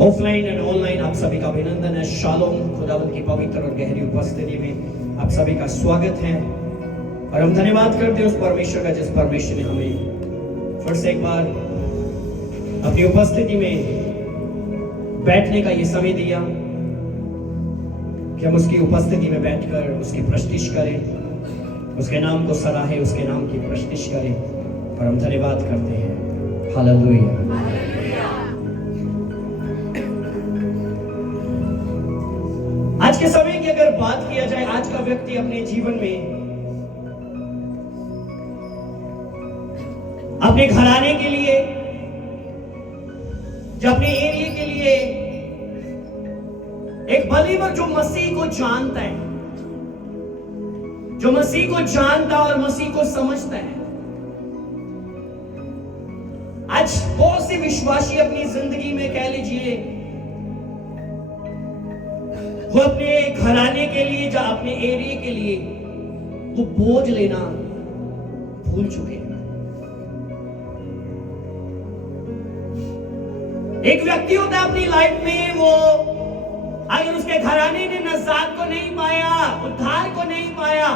Offline and online आप सभी का अभिनंदन है। शालोम, खुदावंद की पवित्र और गहरी उपस्थिति में आप सभी का स्वागत है और हम धन्यवाद करते हैं उस परमेश्वर का जिस परमेश्वर ने हमें फिर से एक बार अपनी उपस्थिति में बैठने का ये समय दिया कि हम उसकी उपस्थिति में बैठकर उसकी प्रस्तुति करें, उसके नाम को सराहें, उसके नाम की प्रस्तुति करें और हम धन्यवाद करते हैं। हालेलुया। आज के समय की अगर बात किया जाए, आज का व्यक्ति अपने जीवन में अपने घराने के लिए, जो अपने एरिया के लिए, एक बलीवर जो मसीह को जानता है, जो मसीह को जानता और मसीह को समझता है। आज बहुत से विश्वासी अपनी जिंदगी में कह लीजिए वो अपने घराने के लिए या अपने एरिया के लिए वो बोझ लेना भूल चुके हैं। एक व्यक्ति होता है अपनी लाइफ में, वो अगर उसके घराने ने नजात को नहीं पाया, उद्धार को नहीं पाया,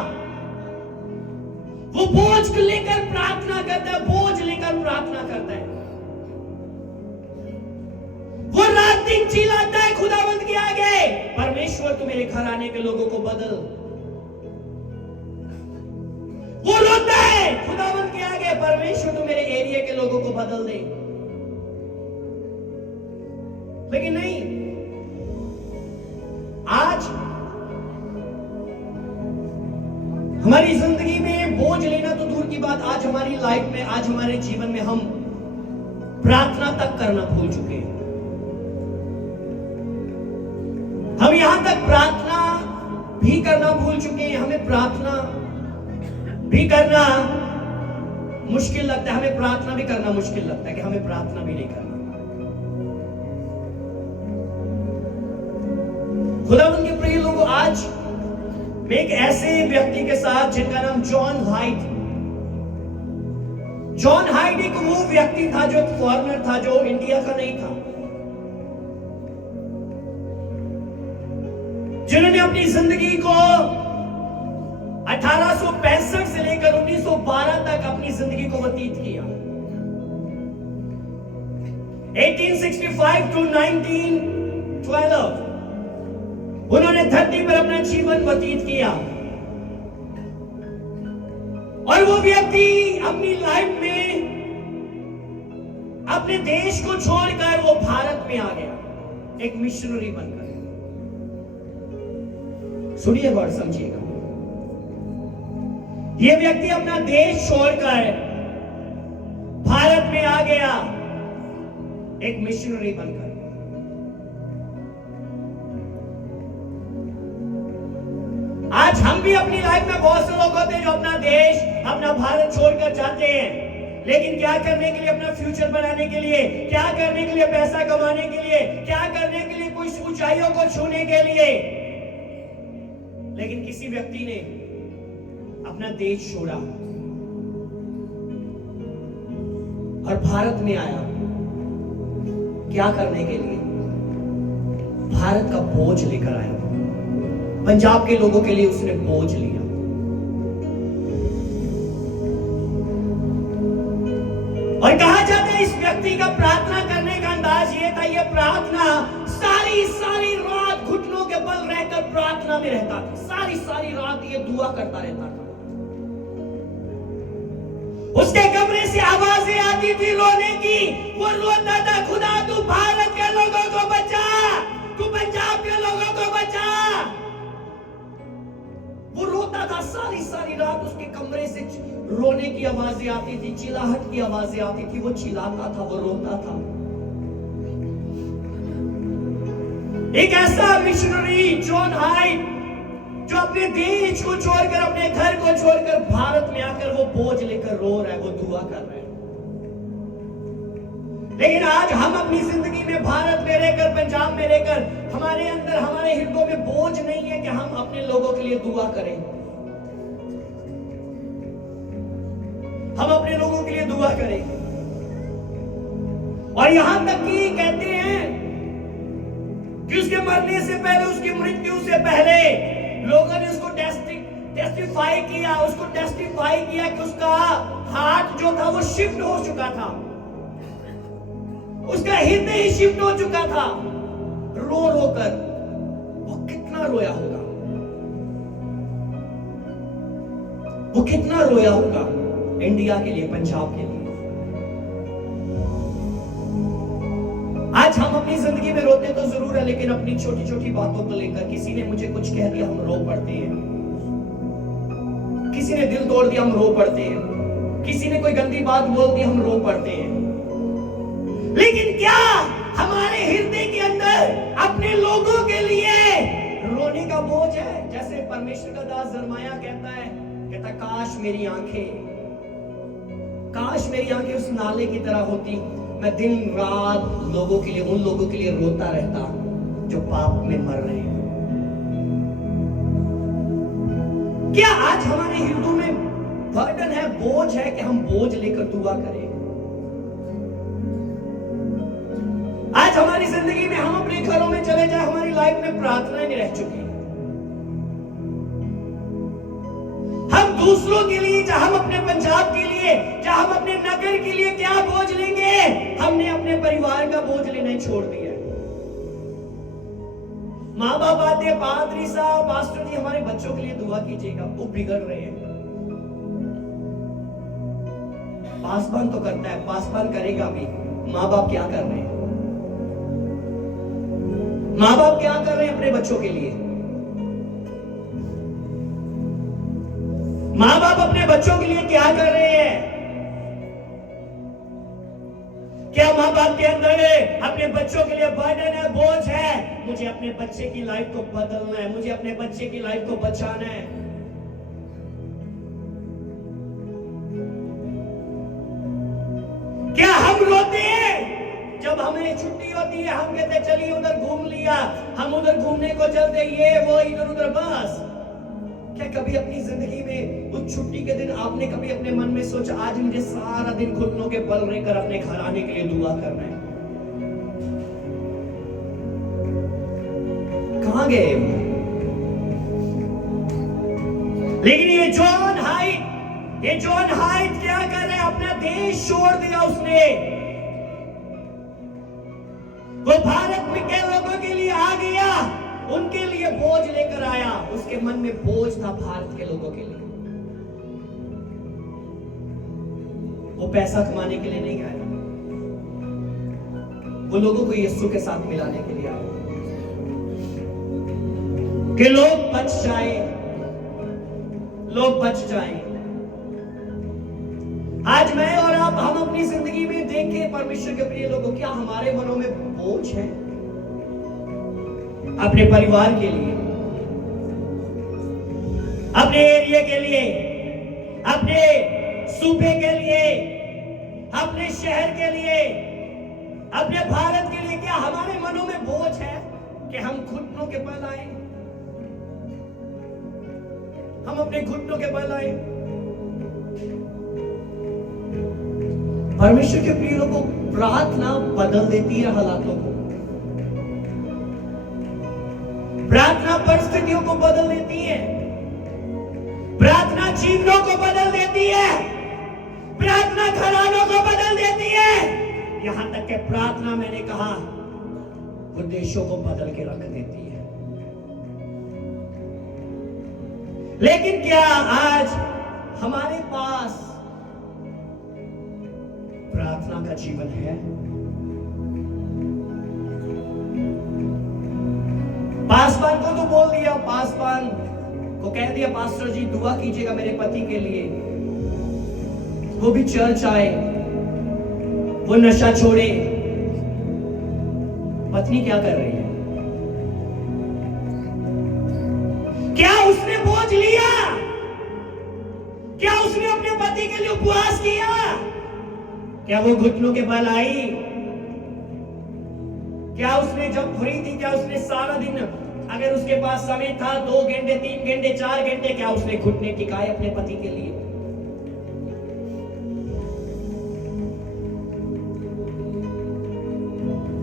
वो बोझ लेकर प्रार्थना करता है, बोझ लेकर प्रार्थना करता है। वो रात दिन चिल्लाता है खुदावंद के आगे, परमेश्वर तू मेरे घराने के लोगों को बदल। वो रोता है खुदावंद के आगे, परमेश्वर तू मेरे एरिया के लोगों को बदल दे। लेकिन नहीं, आज हमारी जिंदगी में बोझ लेना तो दूर की बात, आज हमारी लाइफ में, आज हमारे जीवन में हम प्रार्थना तक करना भूल चुके हैं। हम यहां तक प्रार्थना भी करना भूल चुके हैं। हमें प्रार्थना भी करना मुश्किल लगता है, हमें प्रार्थना भी करना मुश्किल लगता है कि हमें प्रार्थना भी नहीं करना। खुदावंद के प्रिय लोगों, आज मैं एक ऐसे व्यक्ति के साथ जिनका नाम जॉन हाइट। जॉन हाइट एक वो व्यक्ति था जो फॉरेनर था, जो इंडिया का नहीं था, जिन्होंने अपनी जिंदगी को 1865 से लेकर 1912 तक अपनी जिंदगी को व्यतीत किया। 1865 to 1912 उन्होंने धरती पर अपना जीवन व्यतीत किया। और वो व्यक्ति अपनी लाइफ में अपने देश को छोड़कर वो भारत में आ गया, एक मिशनरी बनकर। सुनिए वर्ड, समझिएगा। ये व्यक्ति अपना देश छोड़कर भारत में आ गया, एक मिशनरी बनकर। आज हम भी अपनी लाइफ में बहुत से लोग होते हैं जो अपना देश, अपना भारत छोड़कर जाते हैं, लेकिन क्या करने के लिए? अपना फ्यूचर बनाने के लिए, क्या करने के लिए? पैसा कमाने के लिए, क्या करने के लिए? कुछ ऊंचाइयों को छूने के लिए। लेकिन किसी व्यक्ति ने अपना देश छोड़ा और भारत में आया, क्या करने के लिए? भारत का बोझ लेकर आया। पंजाब के लोगों के लिए उसने बोझ लिया। और कहा जाता है इस व्यक्ति का प्रार्थना करने का अंदाज ये था, ये प्रार्थना सारी सारी रात घुटनों के बल रहकर प्रार्थना में रहता था। सारी सारी रात ये दुआ करता रहता था। उसके कमरे से आवाजें आती थी रोने की। वो रोता था, खुदा तू भारत के लोगों को बचा, तू पंजाब के लोगों को बचा। वो रोता था सारी सारी रात। उसके कमरे से रोने की आवाजें आती थी, चिल्लाहट की आवाजें आती थी। वो चिल्लाता था, वो रोता था। एक ऐसा मिशनरी जॉन हाइट जो अपने देश को छोड़कर, अपने घर को छोड़कर भारत में आकर वो बोझ लेकर रो रहा है, वो दुआ कर रहा है। लेकिन आज हम अपनी जिंदगी में भारत में रहकर, पंजाब में रहकर, हमारे अंदर, हमारे हृदयों में बोझ नहीं है कि हम अपने लोगों के लिए दुआ करें। हम अपने लोगों के लिए दुआ करें। और यहां तक कि कहते हैं पहले लोगों ने उसको टेस्टिफाई किया कि उसका हार्ट जो था वो शिफ्ट हो चुका था, उसका हृदय ही शिफ्ट हो चुका था। रो रो कर वो कितना रोया होगा, वो कितना रोया होगा इंडिया के लिए, पंजाब के लिए। आज हम अपनी जिंदगी में रोते तो जरूर है, लेकिन अपनी छोटी छोटी बातों को लेकर, किसी ने मुझे कुछ कह दिया हम रो पड़ते हैं, किसी ने दिल तोड़ दिया हम रो पड़ते हैं, किसी ने कोई गंदी बात बोल दी हम रो पड़ते हैं। लेकिन क्या हमारे हृदय के अंदर अपने लोगों के लिए रोने का बोझ है? जैसे परमेश्वर का दास जरमाया कहता काश मेरी आंखें उस नाले की तरह होती, मैं दिन रात लोगों के लिए, उन लोगों के लिए रोता रहता जो पाप में मर रहे हैं। क्या आज हमारे हृदय में बर्डन है, बोझ है कि हम बोझ लेकर दुआ करें? आज हमारी जिंदगी में हम अपने घरों में चले जाए, हमारी लाइफ में प्रार्थनाएं नहीं रह चुकी। हम दूसरों के लिए, चाहे हम अपने पंजाब के लिए, चाहे हम अपने नगर के लिए क्या बोझ लेंगे? हमने अपने परिवार का बोझ लेना ही छोड़ दिया। माँ बाप आते हैं, पादरी साहब, पास्टर जी हमारे बच्चों के लिए दुआ कीजिएगा, वो बिगड़ रहे हैं। पासबान तो करता है, पासबान करेगा भी। माँ बाप क्या कर रहे हैं? माँ बाप क्या कर रहे हैं अपने बच्चों के लिए? माँ बाप अपने बच्चों के लिए क्या कर रहे हैं? क्या माँ बाप के अंदर अपने बच्चों के लिए बर्डन है, बोझ है? मुझे अपने बच्चे की लाइफ को बदलना है, मुझे अपने बच्चे की लाइफ को बचाना है। क्या हम रोते हैं जब हमें छुट्टी होती है? हम कहते चलिए उधर घूम लिया, हम उधर घूमने को चलते, ये वो इधर उधर बस। क्या कभी अपनी जिंदगी में उस छुट्टी के दिन आपने कभी अपने मन में सोचा आज मुझे सारा दिन घुटनों के बल रहकर अपने घर आने के लिए दुआ करना है? कहां गए? लेकिन ये जॉन हाइट क्या कर रहे हैं? अपना देश छोड़ दिया उसने। वो भारत में के लोगों के लिए आ गया, उनके लिए बोझ लेकर आया। उसके मन में बोझ था भारत के लोगों के लिए। वो पैसा कमाने के लिए नहीं आया, वो लोगों को यीशु के साथ मिलाने के लिए आया कि लोग बच जाएं। आज मैं और आप, हम अपनी जिंदगी में देखें परमेश्वर के प्रिय लोगों, क्या हमारे मनों में बोझ है अपने परिवार के लिए, अपने एरिया के लिए, अपने सूबे के लिए, अपने शहर के लिए, अपने भारत के लिए? क्या हमारे मनों में बोझ है कि हम घुटनों के बल आए, हम अपने घुटनों के बल आए? परमेश्वर के प्रिय लोगों, प्रार्थना बदल देती है हालातों को, प्रार्थना परिस्थितियों को बदल देती है, प्रार्थना जीवनों को बदल देती है, प्रार्थना घरानों को बदल देती है, यहां तक कि प्रार्थना, मैंने कहा, वो देशों को बदल के रख देती है। लेकिन क्या आज हमारे पास प्रार्थना का जीवन है? पासवान को तो बोल दिया, पासवान को कह दिया पास्टर जी दुआ कीजिएगा मेरे पति के लिए, वो भी चर्च आए, वो नशा छोड़े। पत्नी क्या कर रही है? क्या उसने बोझ लिया? क्या उसने अपने पति के लिए उपवास किया? क्या वो घुटनों के बल आई? क्या उसने जब फ्री थी, क्या उसने सारा दिन, अगर उसके पास समय था 2 घंटे 3 घंटे 4 घंटे, क्या उसने घुटने टिकाए अपने पति के लिए?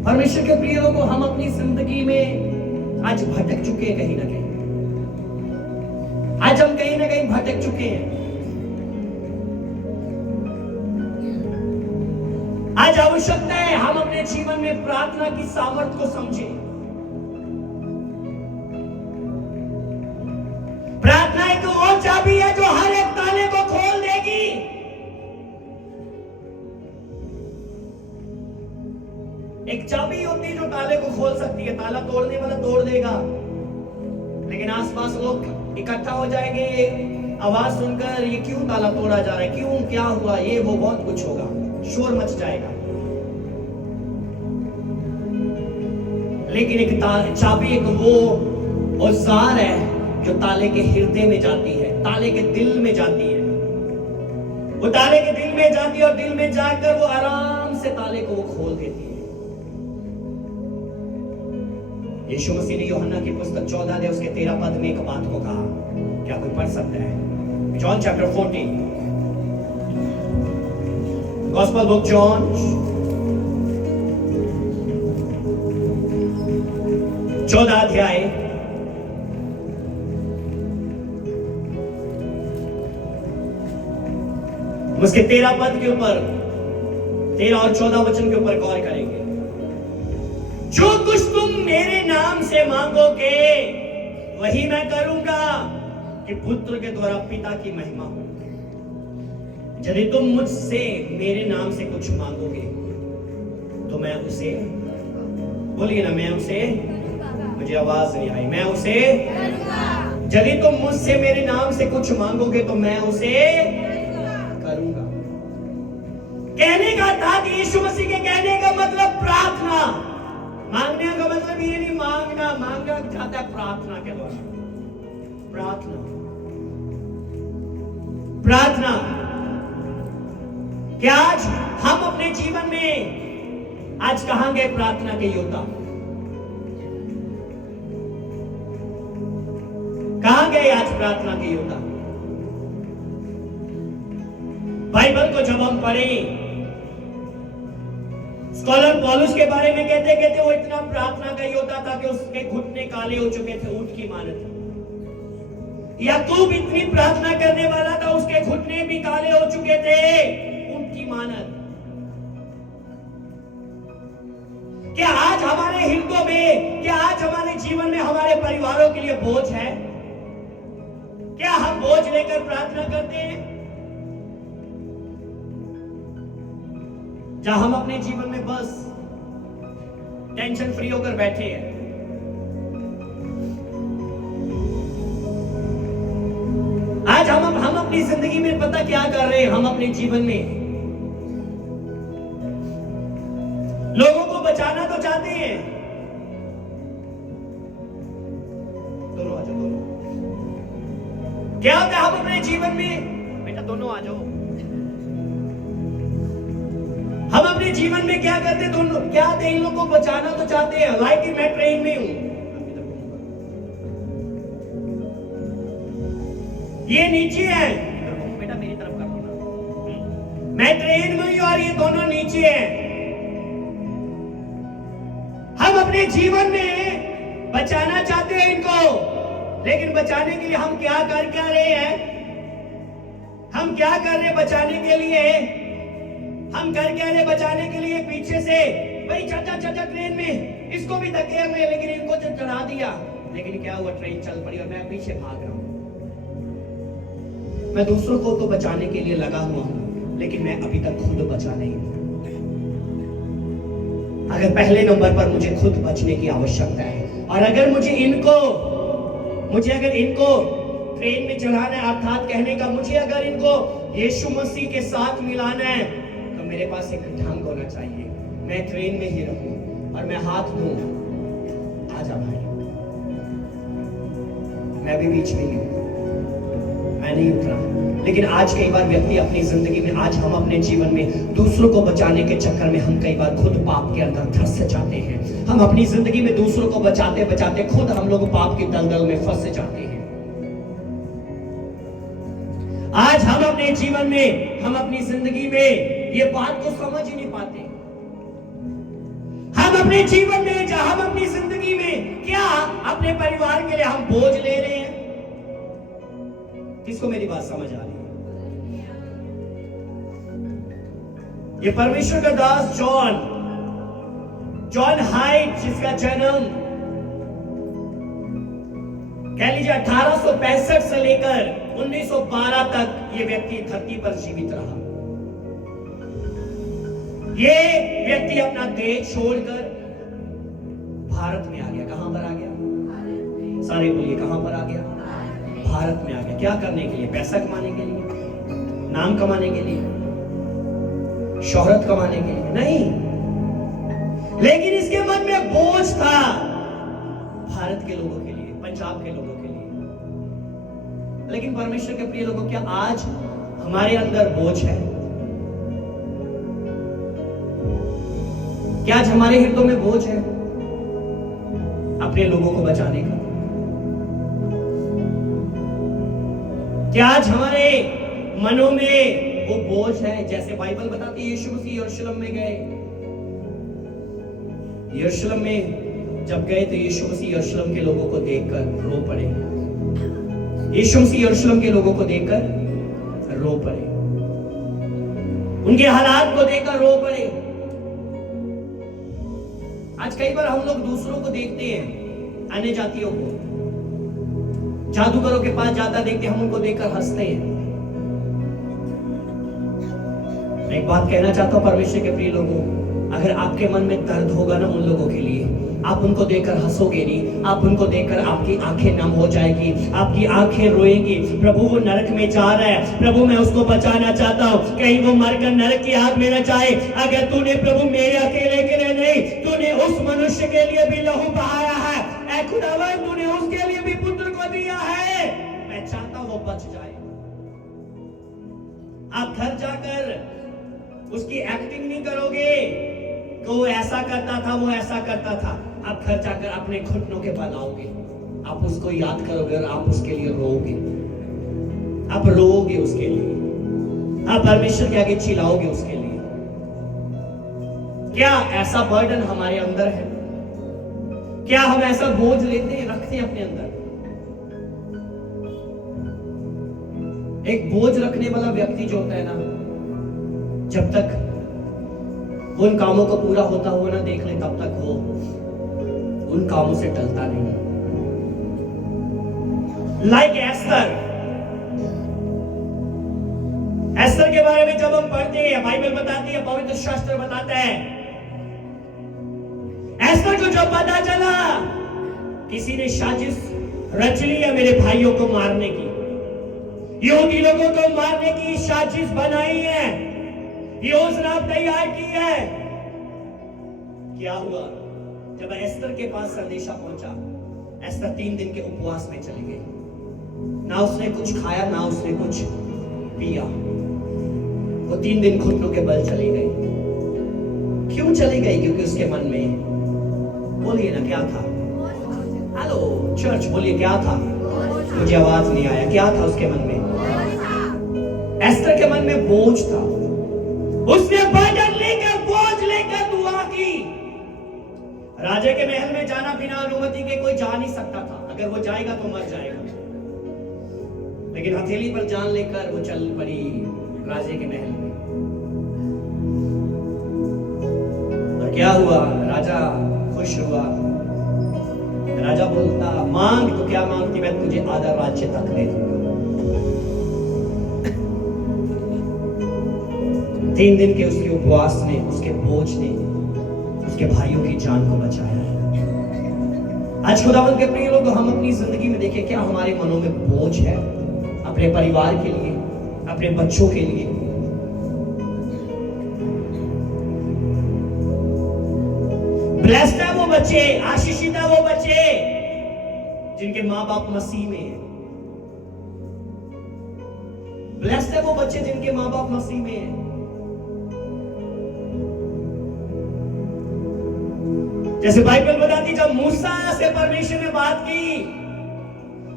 परमेश्वर के प्रिय लोगों, हम अपनी जिंदगी में आज भटक चुके हैं कहीं ना कहीं। आज हम कहीं ना कहीं भटक चुके हैं। आज आवश्यकता है हम अपने जीवन में प्रार्थना की सामर्थ्य को समझें। प्रार्थना एक वो चाबी है जो हर एक ताले को खोल देगी। एक चाबी होती है जो ताले को खोल सकती है, ताला तोड़ने वाला तोड़ देगा, लेकिन आसपास लोग इकट्ठा हो जाएंगे, आवाज सुनकर ये क्यों ताला तोड़ा जा रहा है, क्यों, क्या हुआ, ये वो बहुत कुछ होगा, शोर मच जाएगा। लेकिन एक चाबी एक वो औजार है जो ताले के हृदय में जाती है, ताले के दिल में जाती है। वो ताले के दिल में जाती है और दिल में जाकर वो आराम से ताले को वो खोल देती है। यीशु मसीह ने यूहन्ना की पुस्तक 14 अध्याय उसके 13 पद में एक बात को कहा, क्या कोई पढ़ सकता है? John chapter 14, gospel book John 14 अध्याय उसके 13 पद के ऊपर, 13 और 14 वचन के ऊपर गौर करेंगे। जो कुछ तुम मेरे नाम से मांगोगे वही मैं करूंगा कि पुत्र के द्वारा पिता की महिमा हो। यदि तुम मुझसे मेरे नाम से कुछ मांगोगे तो मैं उसे, बोलिए ना, मैं उसे, मुझे आवाज नहीं आई, मैं उसे, यदि तुम मुझसे मेरे नाम से कुछ मांगोगे तो मैं उसे करूंगा। कहने का था कि यीशु मसीह के कहने का मतलब प्रार्थना, मांगने का मतलब ये नहीं मांगना, मांगना चाहता है प्रार्थना के द्वारा। प्रार्थना, प्रार्थना कि आज हम अपने जीवन में आज कहां गए प्रार्थना के योद्धा? कहां गए आज प्रार्थना के योद्धा? बाइबल को जब हम पढ़ें, स्कॉलर पौलुस के बारे में कहते कहते वो इतना प्रार्थना का योद्धा था कि उसके घुटने काले हो चुके थे ऊंट की मानद। याकूब इतनी प्रार्थना करने वाला था, उसके घुटने भी काले हो चुके थे ऊंट की मानद। क्या आज हमारे हृदयों में, क्या आज हमारे जीवन में हमारे परिवारों के लिए बोझ है? क्या हम बोझ लेकर प्रार्थना करते हैं? जहां हम अपने जीवन में बस टेंशन फ्री होकर बैठे हैं। आज हम अपनी जिंदगी में पता क्या कर रहे हैं? हम अपने जीवन में लोगों को बचाना तो चाहते हैं, दोनों आ जाओ, दोनों। क्या होता है हम अपने जीवन में, बेटा दोनों आ जाओ, हम अपने जीवन में क्या करते? दोनों क्या थे? इन लोगों को बचाना तो चाहते हैं, लाइक कि मैं ट्रेन में हूं, ये नीचे है, बेटा मेरी तरफ कर दो, मैं ट्रेन में हूं और ये दोनों नीचे हैं। हम अपने जीवन में बचाना चाहते हैं इनको, लेकिन बचाने के लिए हम क्या कर रहे हैं? हम क्या कर रहे हैं बचाने के लिए? हम कर क्या रहे बचाने के लिए? पीछे से भाई चाचा ट्रेन में इसको भी धक्के हुए, लेकिन इनको तो चढ़ा दिया, लेकिन क्या हुआ? ट्रेन चल पड़ी और मैं पीछे भाग रहा हूं। मैं दूसरों को तो बचाने के लिए लगा हुआ हूं, लेकिन मैं अभी तक खुद बचा नहीं हूं। अगर पहले नंबर पर मुझे खुद बचने की आवश्यकता है, और अगर मुझे इनको ट्रेन में चढ़ाना है, अर्थात कहने का मुझे अगर इनको यीशु मसीह के साथ मिलाना है, तो मेरे पास एक ढंग होना चाहिए। मैं ट्रेन में ही रहूं और मैं हाथ दूं, आजा भाई, मैं भी बीच में ही हूं, मैं नहीं उतरा। लेकिन आज कई बार व्यक्ति अपनी जिंदगी में, आज हम अपने जीवन में दूसरों को बचाने के चक्कर में हम कई बार खुद पाप के अंदर धंस जाते हैं। हम अपनी जिंदगी में दूसरों को बचाते बचाते खुद हम लोग पाप की दलदल में फंस जाते हैं। आज हम अपने जीवन में, हम अपनी जिंदगी में ये बात को समझ ही नहीं पाते। हम अपने जीवन में, हम अपनी जिंदगी में क्या अपने परिवार के लिए हम बोझ ले रहे हैं? किसको मेरी बात समझ आ रही है? ये परमेश्वर का दास जॉन हाइट, जिसका जन्म कह लीजिए 1865 से लेकर 1912 तक ये व्यक्ति धरती पर जीवित रहा। ये व्यक्ति अपना देश छोड़कर भारत में आ गया। कहां पर आ गया? सारे बोलिए, कहां पर आ गया? भारत में आ गया। क्या करने के लिए? पैसा कमाने के लिए, नाम कमाने के लिए, शोहरत कमाने के लिए? नहीं, लेकिन इसके मन में बोझ था भारत के लोगों के लिए, पंजाब के लोगों के लिए। लेकिन परमेश्वर के प्रिय लोगों, क्या आज हमारे अंदर बोझ है? क्या आज हमारे हृदयों में बोझ है अपने लोगों को बचाने का? क्या आज हमारे मनों में वो बोझ है? जैसे बाइबल बताती है, यीशु मसीह यरूशलेम में गए। यरूशलेम में जब गए तो यीशु मसीह यरूशलेम के लोगों को देखकर रो पड़े। यीशु मसीह यरूशलेम के लोगों को देखकर रो पड़े, उनके हालात को देखकर रो पड़े। आज कई बार हम लोग दूसरों को देखते हैं, अन्य जातियों को, जादूगरों के पास जाता देखते, हम उनको देखकर हंसते हैं। मैं एक बात कहना चाहता हूं परमेश्वर के प्रिय लोगों, अगर आपके मन में दर्द होगा ना उन लोगों के लिए, आप उनको देखकर हंसोगे नहीं, आप उनको देखकर आपकी आंखें नम हो जाएगी, आपकी आंखें रोएंगी। प्रभु वो नरक में जा रहा है, प्रभु मैं उसको बचाना चाहता हूँ, कहीं वो मरकर नरक की आग में न जाए। अगर तूने प्रभु मेरे अकेले के लिए नहीं, तूने उस मनुष्य के लिए भी लहू बहाया है, ऐ खुदावन तूने उसके लिए भी पुत्र को दिया है, मैं चाहता हूं वो बच जाए। आप घर जाकर उसकी एक्टिंग नहीं करोगे कि वो ऐसा करता था, वो ऐसा करता था। आप घर जाकर अपने घुटनों के बल आओगे, आप उसको याद करोगे और आप उसके लिए रोओगे, आप रोओगे उसके लिए, आप परमेश्वर के आगे चिल्लाओगे उसके लिए। क्या ऐसा बर्डन हमारे अंदर है? क्या हम ऐसा बोझ लेते हैं, रखते हैं अपने अंदर? एक बोझ रखने वाला व्यक्ति जो होता है ना, जब तक उन कामों को पूरा होता हुआ ना देख ले, तब तक वो उन कामों से टलता नहीं। लाइक एस्तर के बारे में जब हम पढ़ते हैं, बाइबल बताती है, पवित्र शास्त्र बताता है, एस्तर को जब पता चला किसी ने साजिश रच ली है मेरे भाइयों को मारने की, यहूदी लोगों को मारने की साजिश बनाई है, योजना तैयार की है। क्या हुआ? जब एस्तर के पास संदेशा पहुंचा, एस्तर 3 दिन के उपवास में चली गई। ना उसने कुछ खाया, ना उसने कुछ पिया। वो 3 दिन घुटनों के बल चली गई। क्यों चली गई? क्योंकि उसके मन में, बोलिए ना, क्या था? हेलो चर्च, बोलिए क्या था? मुझे आवाज नहीं आया। क्या था उसके मन में? एस्तर के मन में बोझ था। उसने बर्डन लेकर, बोझ लेकर दुआ की। राजा के महल में जाना बिना अनुमति के कोई जा नहीं सकता था, अगर वो जाएगा तो मर जाएगा। लेकिन हथेली पर जान लेकर वो चल पड़ी राजे के महल में। और क्या हुआ? राजा खुश हुआ। राजा बोलता, मांग। तो क्या मांगती? मैं तुझे आधा राज्य तक दे दूंगा। 3 दिन के उसके उपवास ने, उसके बोझ ने उसके भाइयों की जान को बचाया। आज खुदावंद के प्रिय लोग, हम अपनी जिंदगी में देखें, क्या हमारे मनों में बोझ है अपने परिवार के लिए, अपने बच्चों के लिए? ब्लेस्ड है वो बच्चे, आशीषित है वो बच्चे जिनके माँ बाप मसीह में हैं। ब्लेस्ड है वो बच्चे जिनके माँ बाप मसीह में हैं। जैसे बाइबल बताती, जब मूसा से परमेश्वर ने बात की,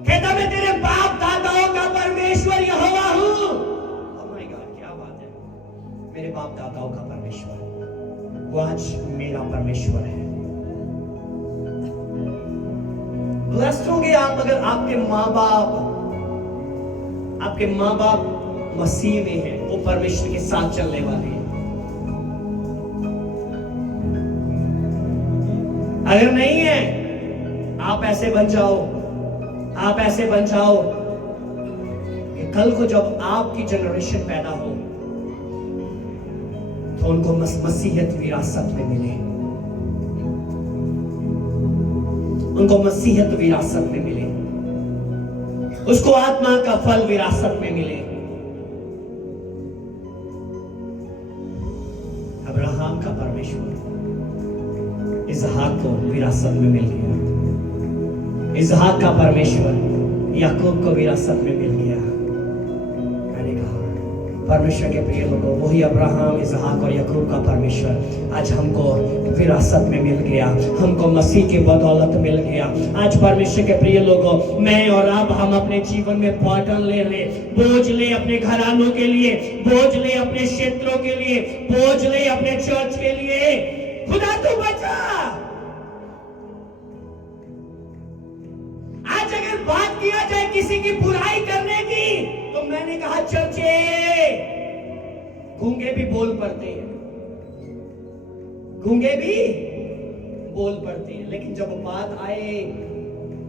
कहता मैं तेरे बाप दादाओं का परमेश्वर यहोवा हूं। ओह माय गॉड, क्या बात है! मेरे बाप दादाओं का परमेश्वर, वो आज मेरा परमेश्वर है। ब्लेस्ड होंगे आप अगर आपके माँ बाप आपके माँ बाप मसीह में हैं, वो परमेश्वर के साथ चलने वाले हैं। अगर नहीं है, आप ऐसे बन जाओ, आप ऐसे बन जाओ कि कल को जब आपकी जनरेशन पैदा हो तो उनको मसीहत विरासत में मिले, उनको मसीहत विरासत में मिले, उसको आत्मा का फल विरासत में मिले। अब्राहम का परमेश्वर इसहाक को विरासत में मिल गया, इसहाक का परमेश्वर याकूब को विरासत में मिल गया। मैंने कहा परमेश्वर के प्रिय लोगों, वही अब्राहम, इसहाक और याकूब का परमेश्वर आज हमको विरासत में मिल गया, हमको मसीह की बदौलत मिल गया। आज परमेश्वर के प्रिय लोगों, मैं और आप, हम अपने जीवन में बर्डन ले, बोझ ले अपने घरानों के लिए, बोझ ले अपने क्षेत्रों के लिए, बोझ ले अपने चर्च के लिए। खुदा तू बचा। आज अगर बात किया जाए किसी की बुराई करने की, तो मैंने कहा चर्चे गूंगे भी बोल पड़ते हैं, गूंगे भी बोल पड़ते हैं। लेकिन जब बात आए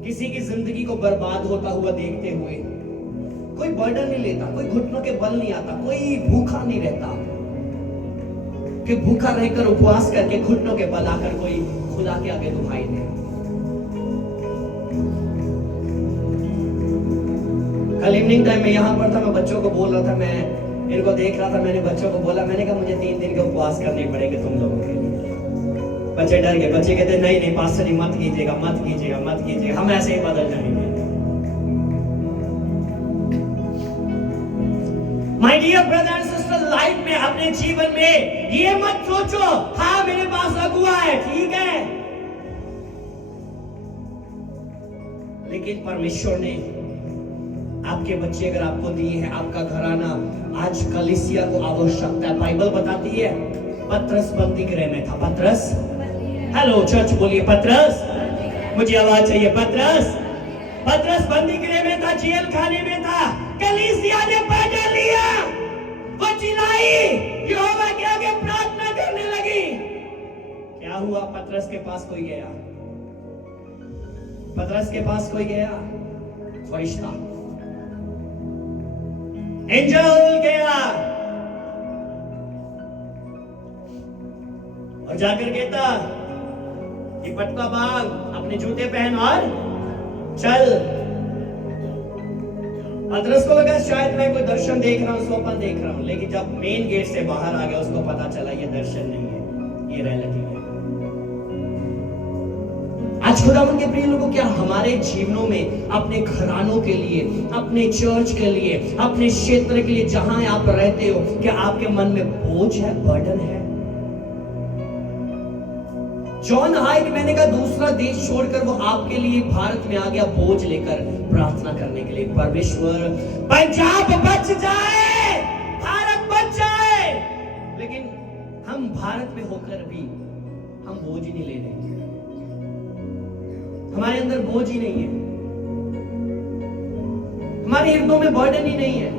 किसी की जिंदगी को बर्बाद होता हुआ देखते हुए, कोई बर्डन नहीं लेता, कोई घुटनों के बल नहीं आता, कोई भूखा नहीं रहता कि भूखा रहकर उपवास करके घुटनों के बल आकर कोई खुदा के आगे दुहाई दे। कल इवनिंग टाइम में यहां पर था, मैं बच्चों को बोल रहा था, मैं इनको देख रहा था, मैंने बच्चों को बोला, मैंने कहा मुझे 3 दिन के उपवास करने पड़ेंगे तुम लोगों के लिए। बच्चे डर गए, बच्चे कहते नहीं नहीं पास्टर जी मत कीजिएगा, मत कीजिएगा, मत कीजिएगा, हम ऐसे ही बदल जाएंगे। My dear brother and sister, life में, अपने जीवन में ये मत सोचो हाँ मेरे पास अगुआ है, ठीक है, लेकिन परमेश्वर ने आपके बच्चे अगर आपको दिए हैं, आपका घराना, आज कलीसिया को आवश्यकता है। बाइबल बताती है पतरस बंदी गृह में था। पतरस, हेलो चर्च बोलिए, पतरस, मुझे आवाज चाहिए, पतरस, पतरस बंदी गृह में था, जेल खाने में था। कलीसिया ने पकड़ लिया, वो चिल्लाई, यहोवा के आगे प्रार्थना करने लगी। क्या हुआ? पतरस के पास कोई गया, पतरस के पास कोई गया, फरिश्ता, एंजल गया और जाकर कहता ये पटका बांध, अपने जूते पहन और चल। पतरस को लगा शायद मैं कोई दर्शन देख रहा हूं, स्वप्न देख रहा हूं, लेकिन जब मेन गेट से बाहर आ गया उसको पता चला ये दर्शन नहीं है, ये रियलिटी है। आज खुदावंद के प्रिय लोगों, क्या हमारे जीवनों में, अपने घरानों के लिए, अपने चर्च के लिए, अपने क्षेत्र के लिए, जहां आप रहते हो, क्या आपके मन में बोझ है, बर्डन है? जॉन हाइट, मैंने कहा दूसरा देश छोड़कर वो आपके लिए भारत में आ गया बोझ लेकर प्रार्थना करने के लिए। परमेश्वर पंजाब बच जाए, भारत बच जाए, लेकिन हम भारत में होकर भी हम बोझ ही नहीं ले रहे, हमारे अंदर बोझ ही नहीं है, हमारे हृदयों में बर्डन ही नहीं है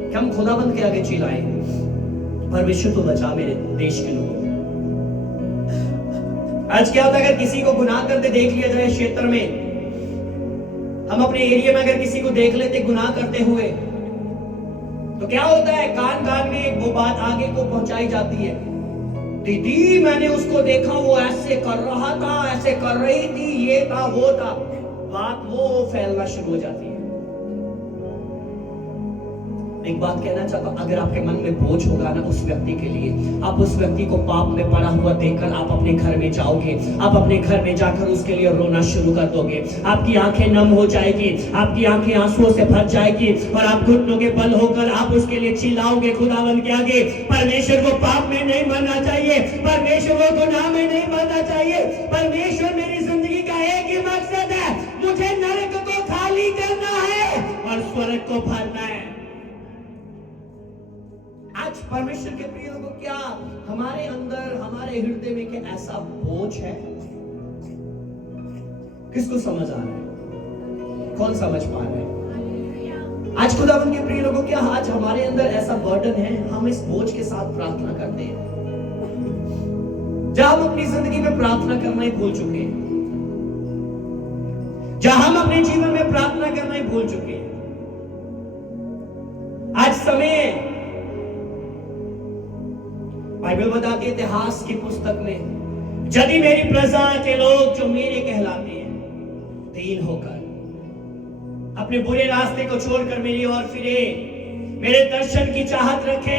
कि हम खुदाबंद के आगे चिल्लाए, परमेश्वर तो बचा मेरे देश के लोगों। आज क्या होता है, अगर किसी को गुनाह करते देख लिया जाए क्षेत्र में, हम अपने एरिया में अगर किसी को देख लेते गुनाह करते हुए, तो क्या होता है, कान कान में वो बात आगे को पहुंचाई जाती है, दीदी मैंने उसको देखा, वो ऐसे कर रहा था, ऐसे कर रही थी, ये था वो था, बात वो फैलना शुरू हो जाती है। एक बात कहना चाहता हूं, अगर आपके मन में बोझ होगा ना उस व्यक्ति के लिए, आप उस व्यक्ति को पाप में पड़ा हुआ देखकर आप अपने घर में जाओगे, आप अपने घर में जाकर उसके लिए रोना शुरू कर दोगे, आपकी आंखें नम हो जाएगी, आपकी आंखें आंसुओं से भर जाएगी और आप घुटनों के बल होकर आप उसके लिए चिल्लाओगे खुदावंद के आगे। परमेश्वर को पाप में नहीं मरना चाहिए, परमेश्वर को गुनाह में नहीं मरना चाहिए, परमेश्वर मेरी जिंदगी का एक ही मकसद है, मुझे नरक को खाली करना है और स्वर्ग को भरना है। आज परमेश्वर के प्रिय लोगों, क्या हमारे अंदर, हमारे हृदय में क्या ऐसा बोझ है? किसको समझ आ रहा है? कौन समझ पा रहा है? आज खुदावन के प्रिय लोगों, क्या आज हमारे अंदर ऐसा बर्डन है, हम इस बोझ के साथ प्रार्थना करते हैं, जहां हम अपनी जिंदगी में प्रार्थना करना ही भूल चुके हैं, जहां हम अपने जीवन में प्रार्थना करना ही भूल चुके हैं। आज समय, बाइबल बताती है इतिहास की पुस्तक में, यदि मेरी प्रजा के लोग जो मेरे कहलाते हैं दीन होकर अपने बुरे रास्ते को छोड़कर मेरी ओर फिरे, मेरे दर्शन की चाहत रखे,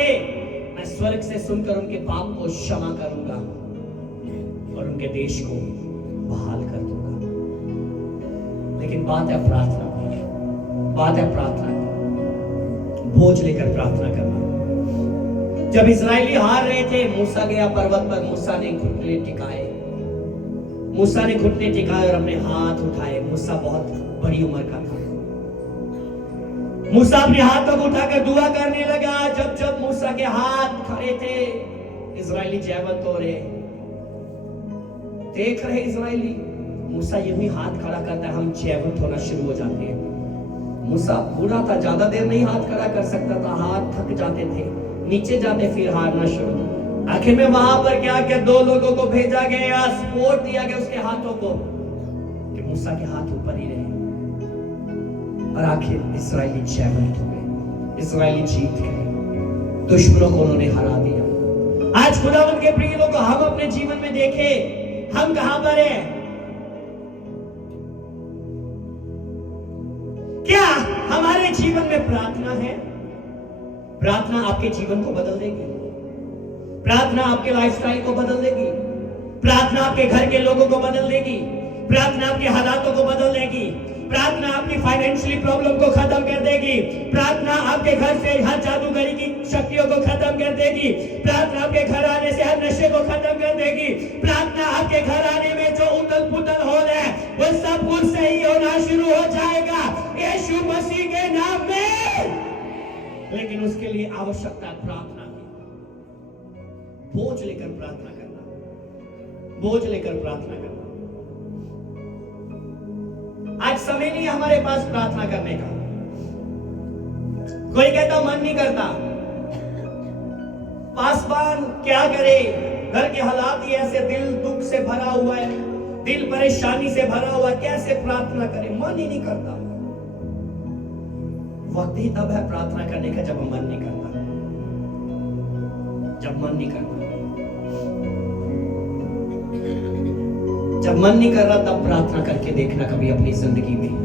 मैं स्वर्ग से सुनकर उनके पाप को क्षमा करूंगा और उनके देश को बहाल कर दूंगा। लेकिन बात है प्रार्थना, बात है प्रार्थना, बोझ लेकर प्रार्थना करना। जब इस्राएली हार रहे थे, मूसा गया पर्वत पर, मूसा ने घुटने टिकाए, मूसा ने घुटने टिकाए और अपने हाथ उठाए। मूसा बहुत बड़ी उम्र का था। मूसा अपने हाथों को उठाकर दुआ करने लगा। जब जब मूसा के हाथ खड़े थे, इस्राएली जयवंत हो रहे, देख रहे इस्राएली, मूसा यूं ही हाथ खड़ा करता है, हम जयवंत होना शुरू हो जाते हैं। मूसा बूढ़ा था, ज्यादा देर नहीं हाथ खड़ा कर सकता था, हाथ थक जाते थे, नीचे जाते, फिर हारना शुरू। आखिर में वहां पर क्या किया, दो लोगों को भेजा गया, सपोर्ट दिया गया उसके हाथों को कि मूसा के हाथ ऊपर ही रहे। और आखिर इस्राएली जयवंत हो गए, इस्राएली जीत गए, दुश्मनों को उन्होंने हरा दिया। आज खुदावंद के प्रिय लोगों, हम अपने जीवन में देखें, हम कहां पर हैं? क्या हमारे जीवन में प्रार्थना है? प्रार्थना आपके जीवन को बदल देगी, प्रार्थना आपके लाइफस्टाइल को बदल देगी, प्रार्थना आपके घर के लोगों को बदल देगी, प्रार्थना आपके हालातों को बदल देगी, प्रार्थना आपकी फाइनेंशियली प्रॉब्लम को खत्म कर देगी, प्रार्थना आपके घर से हर जादूगरी की शक्तियों को खत्म कर देगी, प्रार्थना आपके घर आने से हर नशे को खत्म कर देगी, प्रार्थना आपके घर आने में जो उथल पुथल हो रहा है वो सब कुछ सही होना शुरू हो जाएगा यीशु मसीह के नाम में। लेकिन उसके लिए आवश्यकता प्रार्थना की। बोझ लेकर प्रार्थना करना, बोझ लेकर प्रार्थना करना। आज समय नहीं हमारे पास प्रार्थना करने का। कोई कहता मन नहीं करता, पासवान क्या करे, घर के हालात ही ऐसे, दिल दुख से भरा हुआ है, दिल परेशानी से भरा हुआ है, कैसे प्रार्थना करे, मन ही नहीं करता। वक्त ही तब है प्रार्थना करने का जब मन नहीं करता, जब मन नहीं करता, जब मन नहीं कर रहा तब प्रार्थना करके देखना कभी अपनी जिंदगी में।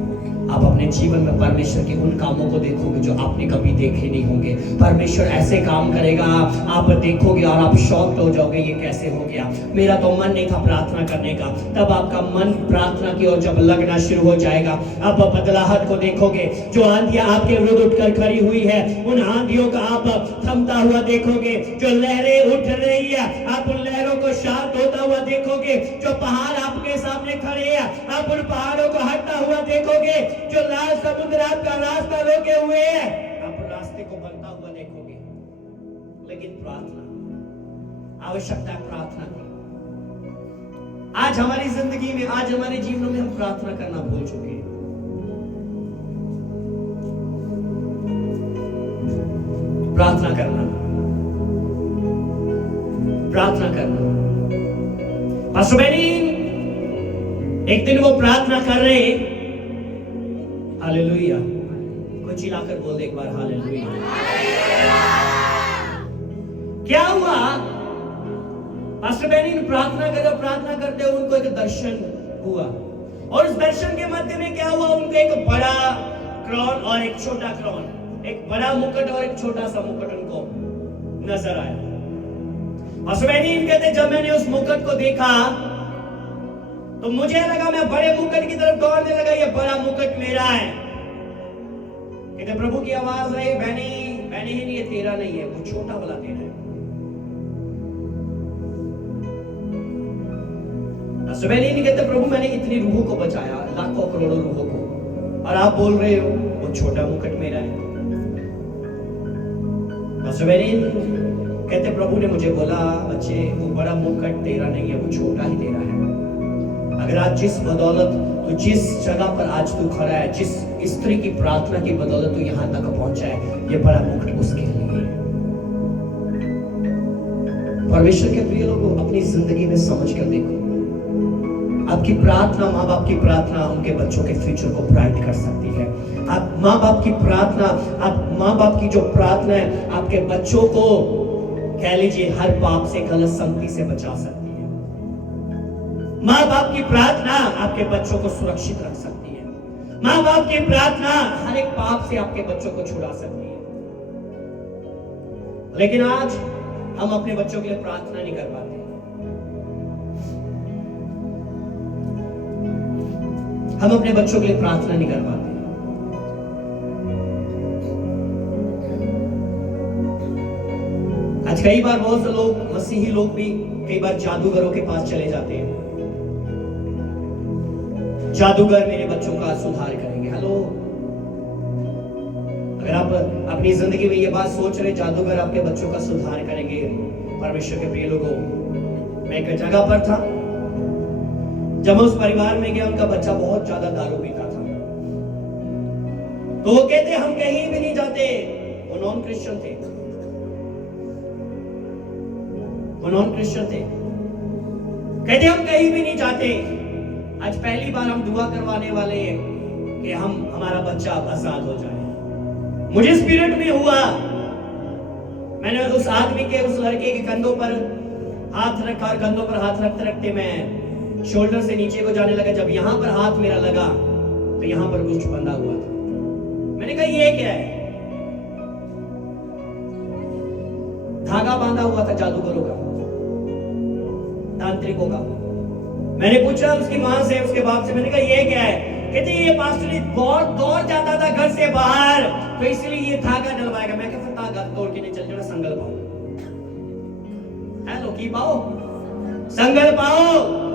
आप अपने जीवन में परमेश्वर के उन कामों को देखोगे जो आपने कभी देखे नहीं होंगे। परमेश्वर ऐसे काम करेगा, आप देखोगे और आप शॉक्ड हो जाओगे, ये कैसे हो गया, मेरा तो मन नहीं था प्रार्थना करने का। तब आपका मन प्रार्थना की ओर जब लगना शुरू हो जाएगा, आप बदलाहट को देखोगे। जो आंधियां आपके विरुद्ध उठकर खड़ी हुई है, उन आंधियों का आप थमता हुआ देखोगे। जो लहरें उठ रही है, आप उन लहरों को शांत होता हुआ देखोगे। जो पहाड़ आपके सामने खड़े हैं, आप उन पहाड़ों को हटता हुआ देखोगे। जो लाल समुद्र आपका रास्ता रोके हुए है, आप रास्ते को बनता हुआ देखोगे। लेकिन प्रार्थना, आवश्यकता है प्रार्थना की। आज हमारी जिंदगी में, आज हमारे जीवनों में हम प्रार्थना करना भूल चुके हैं। प्रार्थना करना, प्रार्थना करना। पास्टर बेनी, एक दिन वो प्रार्थना कर रहे, हालेलुया, कोई चिल्लाकर बोल दे एक बार हालेलुया। क्या हुआ? पास्टर बेनी ने प्रार्थना करते उनको एक दर्शन हुआ, और उस दर्शन के मध्य में क्या हुआ, उनको एक बड़ा क्रॉन और एक छोटा क्रॉन, एक बड़ा मुकुट और एक छोटा सा मुकुट उनको नजर आया। पास्टर बेनी कहते जब मैंने उस मुकुट को देखा तो मुझे लगा, मैं बड़े मुकुट की तरफ दौड़ने लगा, ये बड़ा मुकुट मेरा है। कहते प्रभु की आवाज रही, बहनी ही नहीं, ये तेरा नहीं है, वो छोटा वाला तेरा है। नहीं कहते प्रभु मैंने इतनी रूहों को बचाया, लाखों करोड़ों रूहों को, और आप बोल रहे हो वो छोटा मुकुट मेरा है। कहते प्रभु ने मुझे बोला, बच्चे वो बड़ा मुकुट तेरा नहीं है, वो छोटा ही तेरा है। अगर आज जिस बदौलत तो जिस जगह पर आज तू खड़ा है, जिस स्त्री की प्रार्थना की बदौलत तू यहां तक पहुंचा है, ये बड़ा मुकुट उसके लिए। परमेश्वर के प्रिय लोगों, अपनी जिंदगी में समझ कर देखो, आपकी प्रार्थना, माँ बाप की प्रार्थना उनके बच्चों के फ्यूचर को ब्राइट कर सकती है। आप माँ बाप की प्रार्थना, आप माँ बाप की जो प्रार्थना है आपके बच्चों को कह लीजिए हर पाप से, गलत संगति से बचा सकती है। माँ बाप की प्रार्थना आपके बच्चों को सुरक्षित रख सकती है। माँ बाप की प्रार्थना हर एक पाप से आपके बच्चों को छुड़ा सकती है। लेकिन आज हम अपने बच्चों के लिए प्रार्थना नहीं कर पाते। हम अपने बच्चों के लिए प्रार्थना नहीं कर पाते। आज कई बार बहुत से लोग, मसीही लोग भी कई बार जादूगरों के पास चले जाते हैं। जादूगर मेरे बच्चों का सुधार करेंगे। हेलो, अगर आप अपनी जिंदगी में ये बात सोच रहे जादूगर आपके बच्चों का सुधार करेंगे, परमेश्वर के प्रिय लोगों, मैं एक जगह पर था, जब मैं उस परिवार में गया, उनका बच्चा बहुत ज्यादा दारू पीता था। तो वो कहते हम कहीं भी नहीं जाते। वो नॉन क्रिश्चियन थे, वो नॉन क्रिश्चियन थे। कहते हम कहीं भी नहीं जाते। आज पहली बार हम दुआ करवाने वाले हैं कि हमारा बच्चा आजाद हो जाए। मुझे स्पिरिट में हुआ, मैंने उस आदमी के, उस लड़के के कंधों पर हाथ रखा और कंधों पर हाथ रखते रखते मैं शोल्डर से नीचे को जाने लगा। जब यहां पर हाथ मेरा लगा तो यहां पर कुछ बंधा हुआ था। मैंने कहा ये क्या है? धागा बांधा हुआ था जादूगरों का, तांत्रिकों का। मैंने पूछा उसकी मां से, उसके बाप से, मैंने कहा ये क्या है? कहते ये पास्टर दौड़ जाता था घर से बाहर, तो इसलिए ये धागा डलवाएगा। मैं कहता धागा तोड़ के नहीं चल जाना, संगल पाओ। हेलो, की पाओ, संगल पाओ।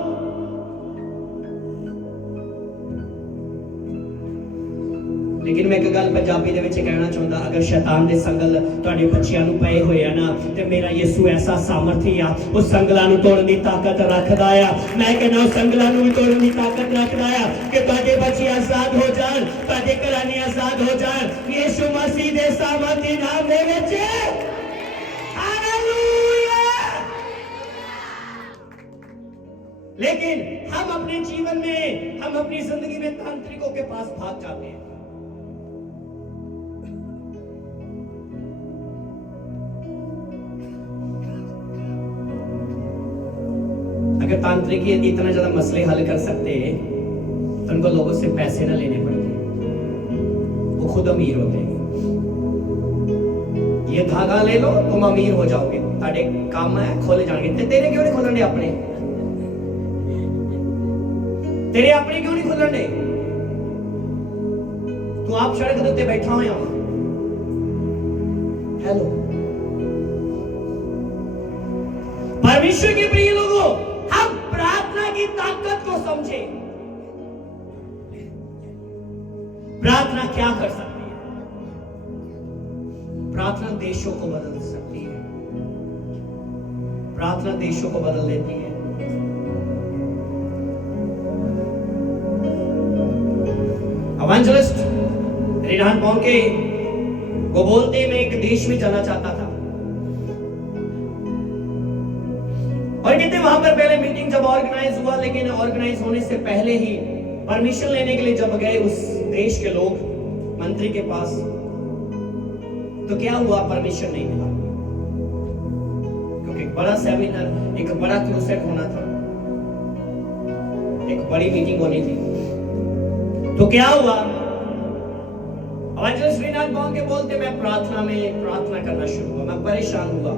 लेकिन मैं एक गल पंजाबी दे विच कहना चाहता, अगर शैतान दे संगल तुहाडे बच्चियां नूं पए होए आ ना, ते मेरा यीशु ऐसा सामर्थी आ, उस संगलां नूं तोड़न दी ताकत रखदा आ। मैं कहना उस संगलां नूं भी तोड़न दी ताकत रखदा आ कि तुहाडे बच्चे आजाद हो जाण, तुहाडे घराने आजाद हो जाण यीशु मसीह दे सामर्थी नाम दे विच। हालेलुया। लेकिन हम अपने जीवन में, हम अपनी जिंदगी में तांत्रिकों के पास भाग जाते हैं। अगर तांत्रिक इतना ज्यादा मसले हल कर सकते तो उनको लोगों से पैसे ना लेने पड़ते, वो खुद अमीर होते। ये धागा ले लो, तुम अमीर हो जाओगे, ताड़े काम है खोले जाएंगे। तेरे क्यों नहीं खोलन दे अपने? तेरे अपने क्यों नहीं खोलन दे? तू आप सड़क के उत्ते बैठा होया। हेलो, परमेश्वर के प्रिय लोगों, हम प्रार्थना की ताकत को समझे। प्रार्थना क्या कर सकती है? प्रार्थना देशों को बदल सकती है। प्रार्थना देशों को बदल देती है। इवेंजलिस्ट रिनहार्ड बॉन्के वो बोलते, मैं एक देश में जाना चाहता था, और कहते वहां पर पहले मीटिंग जब ऑर्गेनाइज हुआ, लेकिन ऑर्गेनाइज होने से पहले ही परमिशन लेने के लिए जब गए उस देश के लोग मंत्री के पास, तो क्या हुआ? परमिशन नहीं मिला, क्योंकि एक बड़ा सेमिनार, एक बड़ा क्रूसेड होना था, एक बड़ी मीटिंग होनी थी। तो क्या हुआ? इवेंजलिस्ट रिनहार्ड बॉन्के बोलते, मैं प्रार्थना करना शुरू हुआ। मैं परेशान हुआ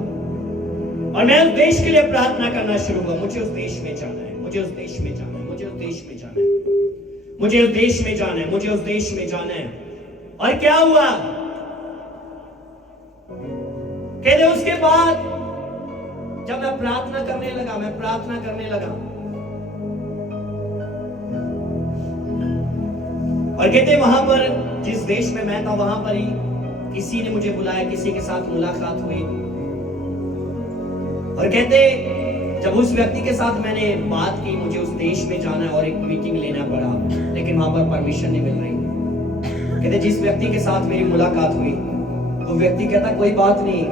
और मैं उस देश के लिए प्रार्थना करना शुरू हुआ। मुझे उस देश में जाना है, मुझे उस देश में जाना है, मुझे उस देश में जाना है, मुझे उस देश में जाना है, मुझे उस देश में जाना है। और क्या हुआ? कहते उसके बाद जब मैं प्रार्थना करने लगा, और कहते वहां पर जिस देश में मैं था, वहां पर ही किसी ने मुझे बुलाया, किसी के साथ मुलाकात हुई, और कहते जब उस व्यक्ति के साथ मैंने बात की, मुझे उस देश में जाना है और एक मीटिंग लेना पड़ा, लेकिन वहां पर परमिशन नहीं मिल रही। कहते जिस व्यक्ति के साथ मेरी मुलाकात हुई, वो व्यक्ति कहता कोई बात नहीं,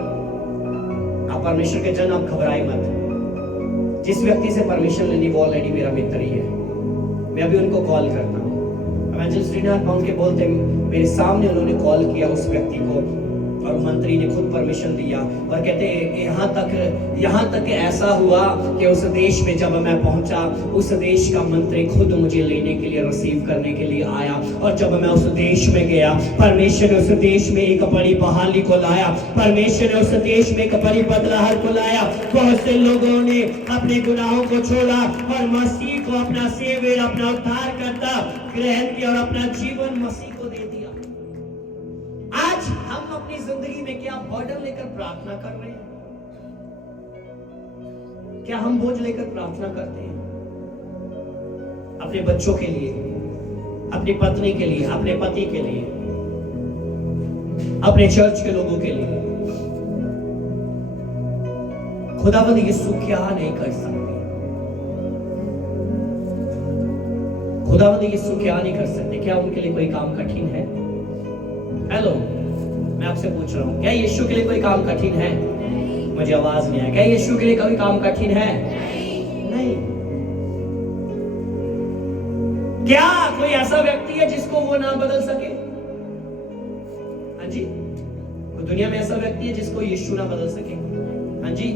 आप परमेश्वर के जन, आप घबराए मत। जिस व्यक्ति से परमिशन लेनी वो ऑलरेडी मेरा मित्र ही है, मैं अभी उनको कॉल करता हूँ। एवेंजलिस्ट श्रीनाथ उनके बोलते मेरे सामने उन्होंने कॉल किया उस व्यक्ति को, और मंत्री ने खुद परमिशन दिया। और कहते यहाँ तक ऐसा हुआ कि उस देश में जब मैं पहुंचा, उस देश का मंत्री खुद मुझे लेने के लिए, रिसीव करने के लिए आया। और जब मैं उस देश में गया, परमेश्वर ने उस देश में एक बड़ी बहाली को लाया, परमेश्वर ने उस देश में एक बड़ी बदलाहट को लाया। बहुत से लोगों ने अपने गुनाहों को छोड़ा और मसीह को अपना सेवियर, अपना उद्धारकर्ता ग्रहण किया और अपना जीवन मसीह को दे दिया। आज हम अपनी जिंदगी में क्या बर्डन लेकर प्रार्थना कर रहे हैं? क्या हम बोझ लेकर प्रार्थना करते हैं? अपने बच्चों के लिए, अपनी पत्नी के लिए, अपने पति के लिए, अपने चर्च के लोगों के लिए। खुदावंद यीशु क्या नहीं कर सकते? खुदावंद यीशु क्या नहीं कर सकते? क्या उनके लिए कोई काम कठिन है? हेलो, मैं आपसे पूछ रहा हूं, क्या यीशु के लिए कोई काम कठिन है? मुझे आवाज नहीं आया। क्या यीशु के लिए कोई काम कठिन है? नहीं। क्या कोई ऐसा व्यक्ति है जिसको वो ना बदल सके? हाँ जी, कोई दुनिया में ऐसा व्यक्ति है जिसको यीशु ना बदल सके? हाँ जी,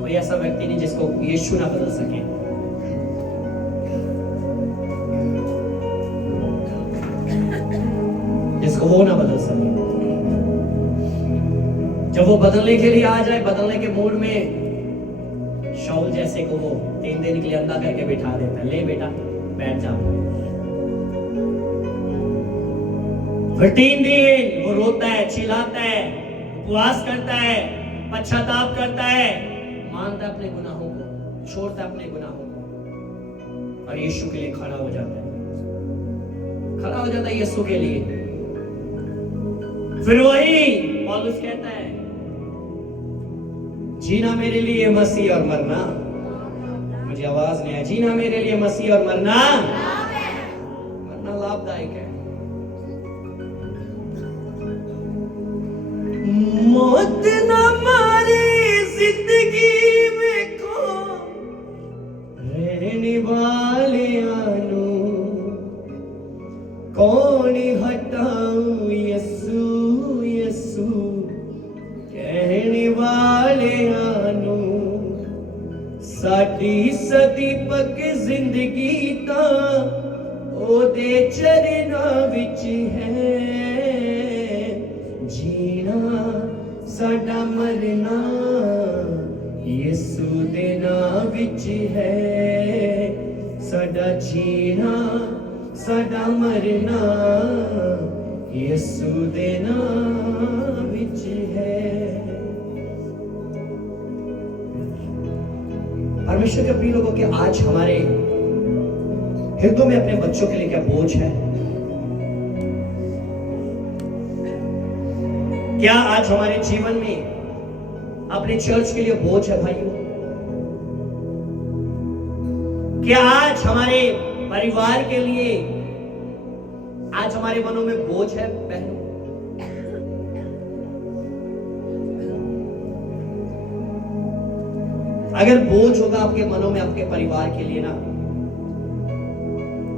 कोई ऐसा व्यक्ति नहीं जिसको यीशु ना बदल सके। जिसको वो ना बदल सके। जब वो बदलने के लिए आ जाए, बदलने के मूड में, शाऊल जैसे को वो 3 दिन के लिए अंधा करके बिठा देता है, ले बेटा बैठ जा। फिर 3 दिन वो रोता है, चिल्लाता है, उपवास करता है, पश्चाताप करता है, मानता है अपने गुनाहों को, छोड़ता है अपने गुनाहों को और यीशु के लिए खड़ा हो जाता है। खड़ा हो जाता है यीशु के लिए। फिर वही पौलुस कहता है, जीना मेरे लिए मसीह और मरना, मुझे आवाज नहीं है, जीना मेरे लिए मसीह और मरना लाभदायक है। मौत न मारी जिंदगी में को रहने वाले आनू, कौन हटाऊं यीशु यीशु कहने वाले आनू। साडी सदीपक जिंदगी ता ओदे चरना विच है, जीना साडा मरना यीशु दे नाम विच है। साडा जीना साडा मरना यीशु दे नाम विच है। परमेश्वर के प्रिय लोगों के आज हमारे हृदय में अपने बच्चों के लिए क्या बोझ है? क्या आज हमारे जीवन में अपने चर्च के लिए बोझ है भाइयों? क्या आज हमारे परिवार के लिए आज हमारे मनों में बोझ है बहनों? अगर बोझ होगा आपके मनों में आपके परिवार के लिए ना,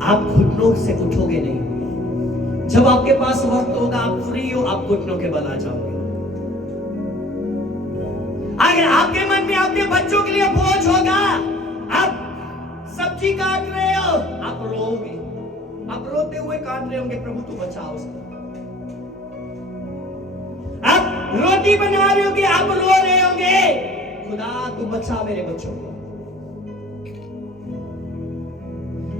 आप घुटनों से उठोगे नहीं। जब आपके पास वक्त होगा, आप फ्री हो, आप घुटनों के बल आ जाओगे। अगर आपके मन में आपके बच्चों के लिए बोझ होगा, आप सब्जी काट रहे हो, आप रोओगे, आप रोते हुए काट रहे होंगे, प्रभु तू बचा उसको। आप रोटी बना रहे होगे, आप रो रहे होंगे, खुदा तू बचा मेरे बच्चों को।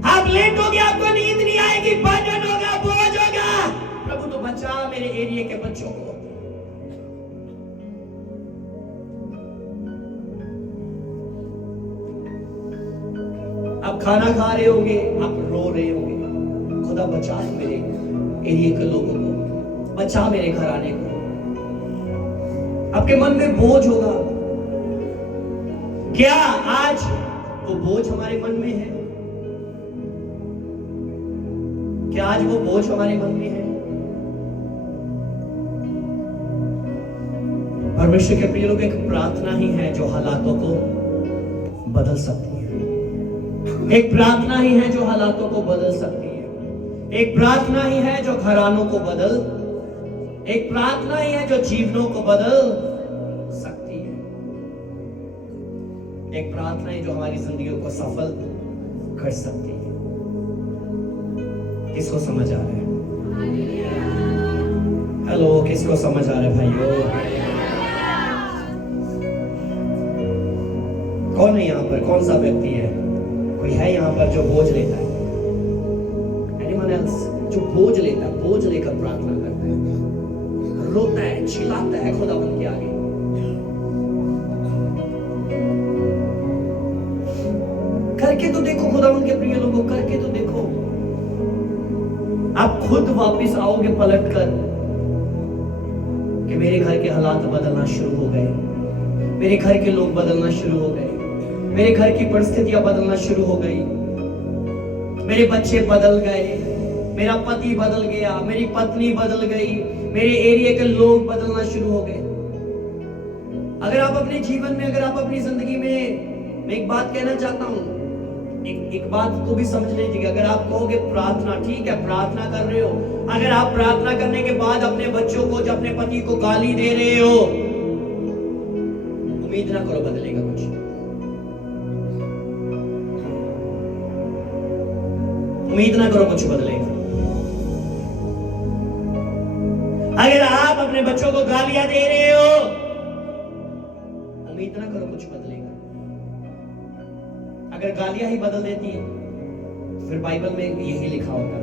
आप लेट हो गए, आपको नींद नहीं आएगी, बर्डन होगा, बोझ होगा, प्रभु तू बचा मेरे एरिया के बच्चों को। आप खाना खा रहे होंगे, आप रो रहे होंगे, खुदा बचा मेरे एरिया के लोगों को, बचा मेरे घराने को। आपके मन में बोझ होगा, क्या आज वो बोझ हमारे मन में है? क्या आज वो बोझ हमारे मन में है? परमेश्वर के प्रिय लोग, एक प्रार्थना ही है जो हालातों को बदल सकती है। एक प्रार्थना ही है जो हालातों को बदल सकती है। एक प्रार्थना ही है जो घरानों को बदल, एक प्रार्थना ही है जो जीवनों को बदल सकती है। एक प्रार्थना ही जो हमारी जिंदगियों को सफल कर सकती है। किसको समझ आ रहा है? हेलो, किसको समझ आ रहा है भाइयों? कौन है यहाँ पर? कौन सा व्यक्ति है? कोई है यहाँ पर जो बोझ लेता है? Anyone else? जो बोझ लेता है, बोझ लेकर प्रार्थना करता है, रोता है, चिल्लाता है खुदावंद के आगे। करके तो देखो खुदावंद के प्रिय लोगों, करके तो देखो। आप खुद वापस आओगे पलट कर कि मेरे घर के हालात बदलना शुरू हो गए, मेरे घर के लोग बदलना शुरू हो गए, मेरे घर की परिस्थितियां बदलना शुरू हो गई, मेरे बच्चे बदल गए, मेरा पति बदल गया, मेरी पत्नी बदल गई, मेरे एरिया के लोग बदलना शुरू हो गए। अगर आप अपने जीवन में, अगर आप अपनी जिंदगी में, मैं एक बात कहना चाहता हूं, एक बात को भी समझ लीजिएगा। अगर आप कहोगे प्रार्थना, ठीक है प्रार्थना कर रहे हो, अगर आप प्रार्थना करने के बाद अपने बच्चों को, जब अपने पति को गाली दे रहे हो, उम्मीद ना करो बदलेगा कुछ। उम्मीद ना करो कुछ बदलेगा। अगर आप अपने बच्चों को गालियां दे रहे हो, उम्मीद ना करो कुछ बदलेगा। अगर गालियां ही बदल देती तो फिर बाइबल में यही लिखा होता,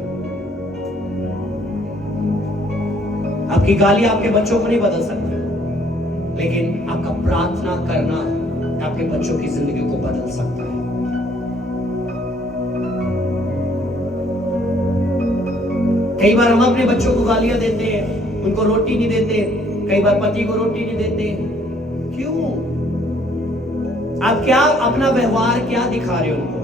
आपकी गालियां आपके बच्चों को नहीं बदल सकती, लेकिन आपका प्रार्थना करना आपके बच्चों की जिंदगी को बदल सकता है। कई बार हम अपने बच्चों को गालियां देते हैं, उनको रोटी नहीं देते, कई बार पति को रोटी नहीं देते। क्यों? आप क्या अपना व्यवहार क्या दिखा रहे हो उनको?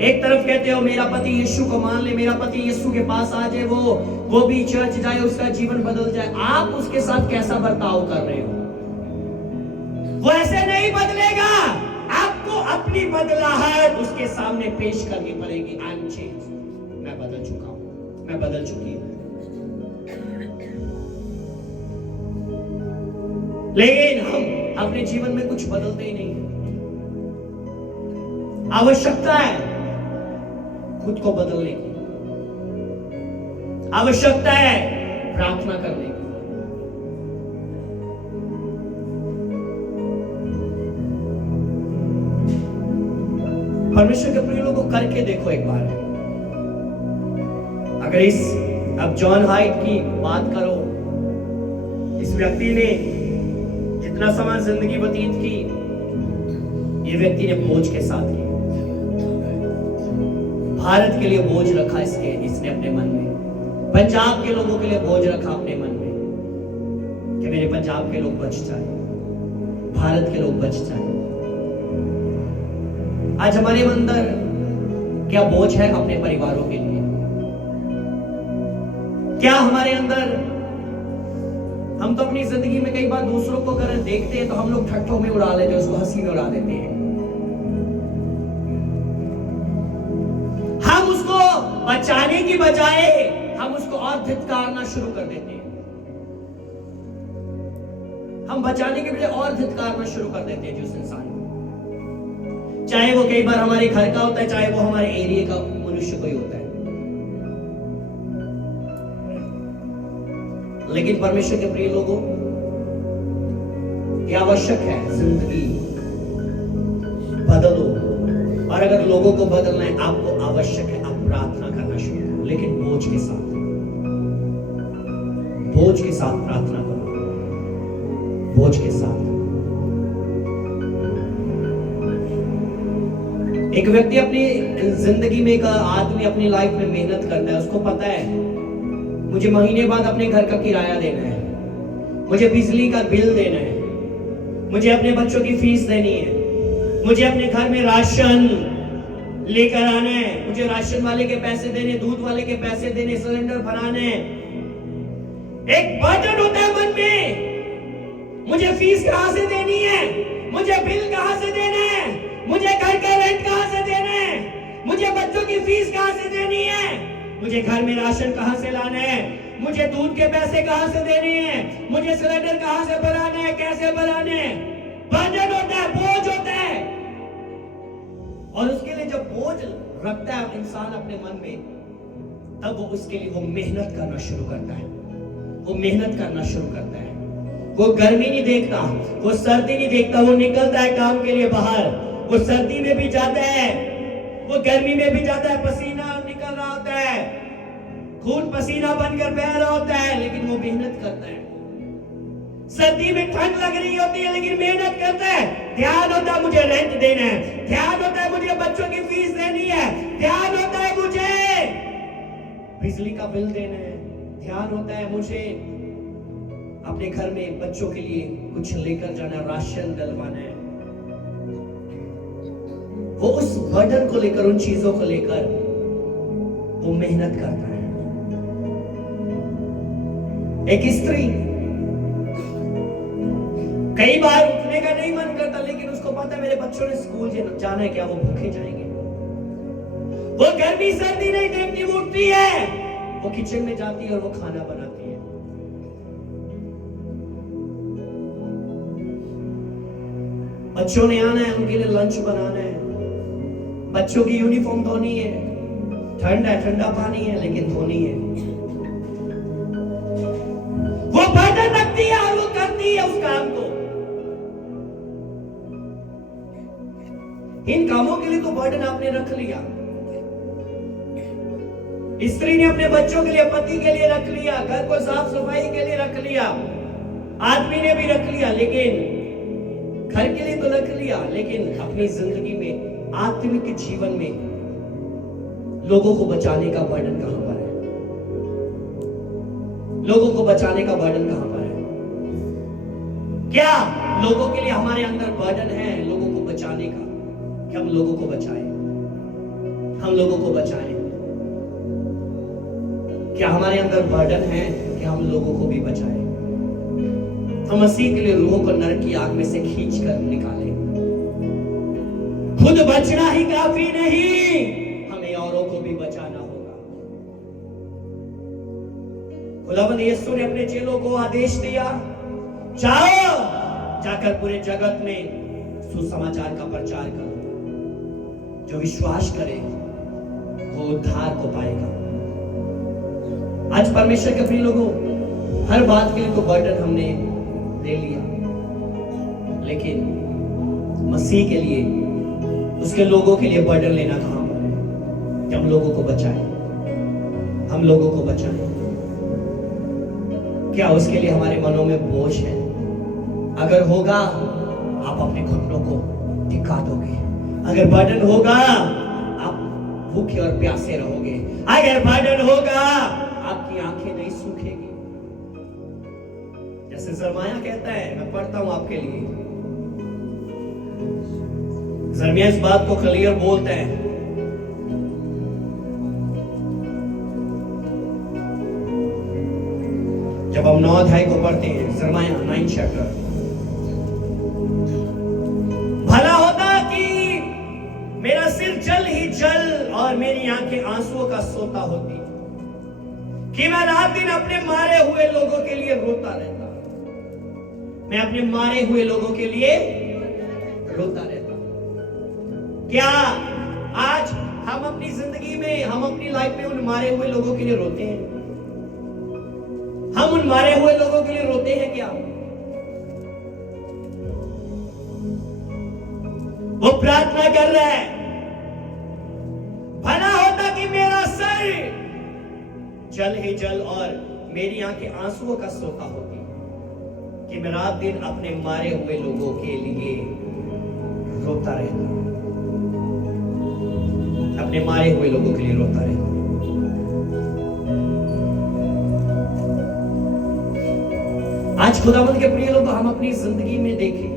एक तरफ कहते हो मेरा पति यीशु को मान ले, मेरा पति यीशु के पास आ जाए, वो भी चर्च जाए, उसका जीवन बदल जाए। आप उसके साथ कैसा बर्ताव कर रहे हो? वो ऐसे नहीं बदलेगा। आपको अपनी बदलाहट उसके सामने पेश करनी पड़ेगी। आई एम चेंज, मैं बदल चुका हूं, मैं बदल चुकी हूं। लेकिन हम अपने जीवन में कुछ बदलते ही नहीं। आवश्यकता है खुद को बदलने की, आवश्यकता है प्रार्थना करने की। परमेश्वर के प्रिय लोगों, करके देखो एक बार। अगर अब जॉन हाइट की बात करो, इस व्यक्ति ने जितना समय जिंदगी व्यतीत की, ये व्यक्ति ने बोझ के साथ की। भारत के लिए बोझ रखा इसने अपने मन में, पंजाब के लोगों के लिए बोझ रखा अपने मन में कि मेरे पंजाब के लोग बच जाए, भारत के लोग बच जाए। आज हमारे अंदर क्या बोझ है अपने परिवारों के लिए? क्या हमारे अंदर, हम तो अपनी जिंदगी में कई बार दूसरों को अगर देखते हैं तो हम लोग ठट्ठों में उड़ा लेते हैं, उसको हंसी में उड़ा देते हैं। हम उसको बचाने की बजाय हम उसको और धिक्कारना शुरू कर देते हैं। हम बचाने के बजाय और धिक्कारना शुरू कर देते हैं जिस इंसान को, चाहे वो कई बार हमारे घर का होता है, चाहे वो हमारे एरिया का मनुष्य कोई होता है। लेकिन परमेश्वर के प्रिय लोगों, यह आवश्यक है, जिंदगी बदलो। और अगर लोगों को बदलना है, आपको आवश्यक है आप प्रार्थना करना शुरू करो, लेकिन बोझ के साथ, बोझ के साथ प्रार्थना करो, बोझ के साथ। एक व्यक्ति अपनी जिंदगी में, एक आदमी अपनी लाइफ में मेहनत करता है, उसको पता है मुझे महीने बाद अपने घर का किराया देना है, मुझे बिजली का बिल देना है, मुझे अपने बच्चों की फीस देनी है, मुझे अपने घर में राशन लेकर आना है, मुझे राशन वाले के पैसे देने, दूध वाले के पैसे देने, सिलेंडर भराने। एक बर्डन होता है मन में, मुझे फीस कहां से देनी है, मुझे बिल कहां से देना है, मुझे घर का रेंट कहां से देना है, मुझे बच्चों की फीस कहां से देनी है, मुझे घर में राशन कहां से लाना है, मुझे दूध के पैसे कहां से देने हैं, मुझे सिलेंडर कहां से भराना है, कैसे भराने हैं। बर्डन होता है, बोझ होता है। और उसके लिए जब बोझ रखता है इंसान अपने मन में, तब वो उसके लिए वो मेहनत करना शुरू करता है, वो मेहनत करना शुरू करता है। वो गर्मी नहीं देखता, वो सर्दी नहीं देखता, वो निकलता है काम के लिए बाहर। वो सर्दी में भी जाता है, वो गर्मी में भी जाता है, पसीना निकल रहा होता है, खून पसीना बनकर बह रहा होता है, लेकिन वो मेहनत करता है। सर्दी में ठंड लग रही होती है, लेकिन मेहनत करता है। ध्यान होता है मुझे रेंट देना है, ध्यान होता है मुझे बच्चों की फीस देनी है, ध्यान होता है मुझे बिजली का बिल देना है, ध्यान होता है मुझे अपने घर में बच्चों के लिए कुछ लेकर जाना, राशन डलवाना है। वो उस बर्डन को लेकर, उन चीजों को लेकर वो मेहनत करता है। एक स्त्री कई बार उठने का नहीं मन करता, लेकिन उसको पता है मेरे बच्चों ने स्कूल जाना है, क्या वो भूखे जाएंगे। वो गर्मी सर्दी नहीं देखती, वो उठती है, वो किचन में जाती है और वो खाना बनाती है। बच्चों ने आना है, उनके लिए लंच बनाना है, बच्चों की यूनिफॉर्म धोनी है, ठंड है, ठंडा पानी है, लेकिन धोनी है। वो बर्डन रखती है और वो करती है उस काम को। इन कामों के लिए तो बर्डन आपने रख लिया, स्त्री ने अपने बच्चों के लिए, पति के लिए रख लिया, घर को साफ सफाई के लिए रख लिया, आदमी ने भी रख लिया, लेकिन घर के लिए तो रख लिया, लेकिन अपनी जिंदगी में, आत्मिक जीवन में लोगों को बचाने का बर्डन कहां पर है? लोगों को बचाने का बर्डन कहां पर है? क्या लोगों के लिए हमारे अंदर बर्डन है लोगों को बचाने का? कि हम लोगों को बचाएं, हम लोगों को बचाएं। क्या हमारे अंदर बर्डन है कि हम लोगों को भी बचाएं? हम मसीह के लिए रूहों को नरक की आग में से खींच कर निकालें। खुद बचना ही काफी नहीं, हमें औरों को भी बचाना होगा। खुदावंद यीशु ने अपने चेलों को आदेश दिया, जाओ, जाकर पूरे जगत में सुसमाचार का प्रचार करो। जो विश्वास करे वो उद्धार को पाएगा। आज परमेश्वर के प्रिय लोगों, हर बात के लिए तो बर्डन हमने ले लिया, लेकिन मसीह के लिए, उसके लोगों के लिए बर्डन लेना कहां पर है? कि हम लोगों को बचाएं, हम लोगों को बचाएं। क्या उसके लिए हमारे मनों में बोझ है? अगर होगा, आप अपने घुटनों को टिका दोगे। अगर बर्डन होगा, आप भूखे और प्यासे रहोगे। अगर बर्डन होगा, आपकी आंखें नहीं सूखेगी। जैसे जरमाया कहता है, मैं पढ़ता हूं आपके लिए। जरमिया इस बात को क्लियर बोलता है। जब हम 9 अध्याय को पढ़ते हैं, जरमाया 9 चैप्टर, भला होता कि मेरा सिर जल ही जल और मेरी आंखें आंसुओं का सोता होती, कि मैं रात दिन अपने मारे हुए लोगों के लिए रोता रहता। मैं अपने मारे हुए लोगों के लिए रोता रहता। क्या आज हम अपनी जिंदगी में, हम अपनी लाइफ में उन मारे हुए लोगों के लिए रोते हैं? हम उन मारे हुए लोगों के लिए रोते हैं क्या? वो प्रार्थना कर रहा है, भला होता कि मेरा सर जल ही जल और मेरी आंखें आंसुओं का सोता होती, कि मैं रात दिन अपने मारे हुए लोगों के लिए रोता रहता, अपने मारे हुए लोगों के लिए रोता रहता। आज खुदावंद के प्रिय लोग, हम अपनी जिंदगी में देखें,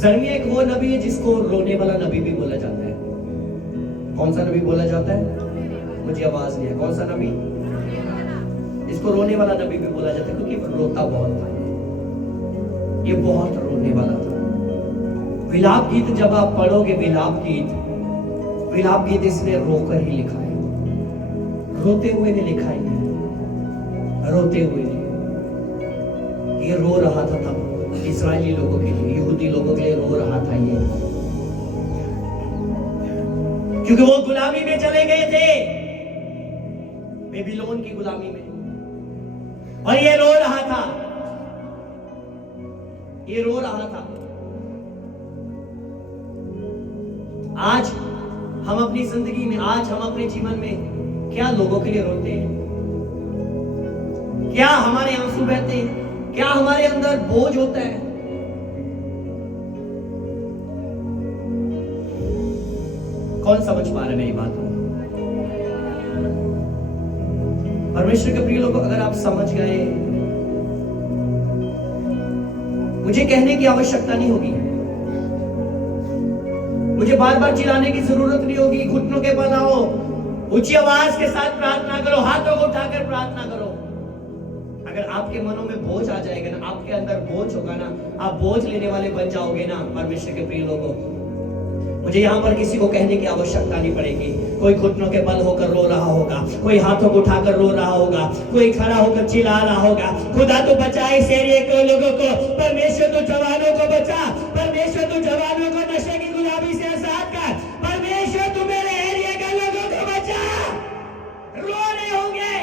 जरमिया एक वो नबी है जिसको रोने वाला नबी भी बोला जाता है। कौन सा नबी बोला जाता है? मुझे आवाज नहीं है। कौन सा नबी? इसको रोने वाला नबी भी बोला जाता है क्योंकि वो रोता बहुत था। ये बहुत रोने वाला था। विलाप गीत जब आप पढ़ोगे, विलाप गीत इसने रोकर ही लिखा है, रोते हुए ने लिखा है, रोते हुए ने। ये रो रहा था तब इस्राएली लोगों के लिए, यहूदी लोगों के लिए रो रहा था ये, क्योंकि वो गुलामी में चले गए थे, बेबीलोन की गुलामी में, और ये रो रहा था, ये रो रहा था। आज हम अपनी जिंदगी में, आज हम अपने जीवन में क्या लोगों के लिए रोते हैं? क्या हमारे आंसू बहते हैं? क्या हमारे अंदर बोझ होता है? कौन समझ पा रहे हैं मेरी बात को? परमेश्वर के प्रिय लोगों, अगर आप समझ गए, मुझे कहने की आवश्यकता नहीं होगी, मुझे बार बार चिल्लाने की जरूरत नहीं होगी। घुटनों के बल आओ, ऊंची आवाज के साथ प्रार्थना करो, हाथों को उठाकर प्रार्थना करो। अगर आपके मनों में बोझ आ जाएगा ना, आपके अंदर बोझ होगा ना, आप बोझ लेने वाले बन जाओगे ना। परमेश्वर के प्रिय लोगों, मुझे यहाँ पर किसी को कहने की आवश्यकता नहीं पड़ेगी। कोई घुटनों के बल होकर रो रहा होगा, कोई हाथों को उठाकर रो रहा होगा, कोई खड़ा होकर चिल्ला रहा होगा, खुदा तो बचा इस एरिया के लोगों को, परमेश्वर तो जवानों को बचा, परमेश्वर तो जवानों को नशे की गुलामी से आजाद कर, परमेश्वर तू मेरे एरिया के लोगों को बचा। रो रहे होंगे,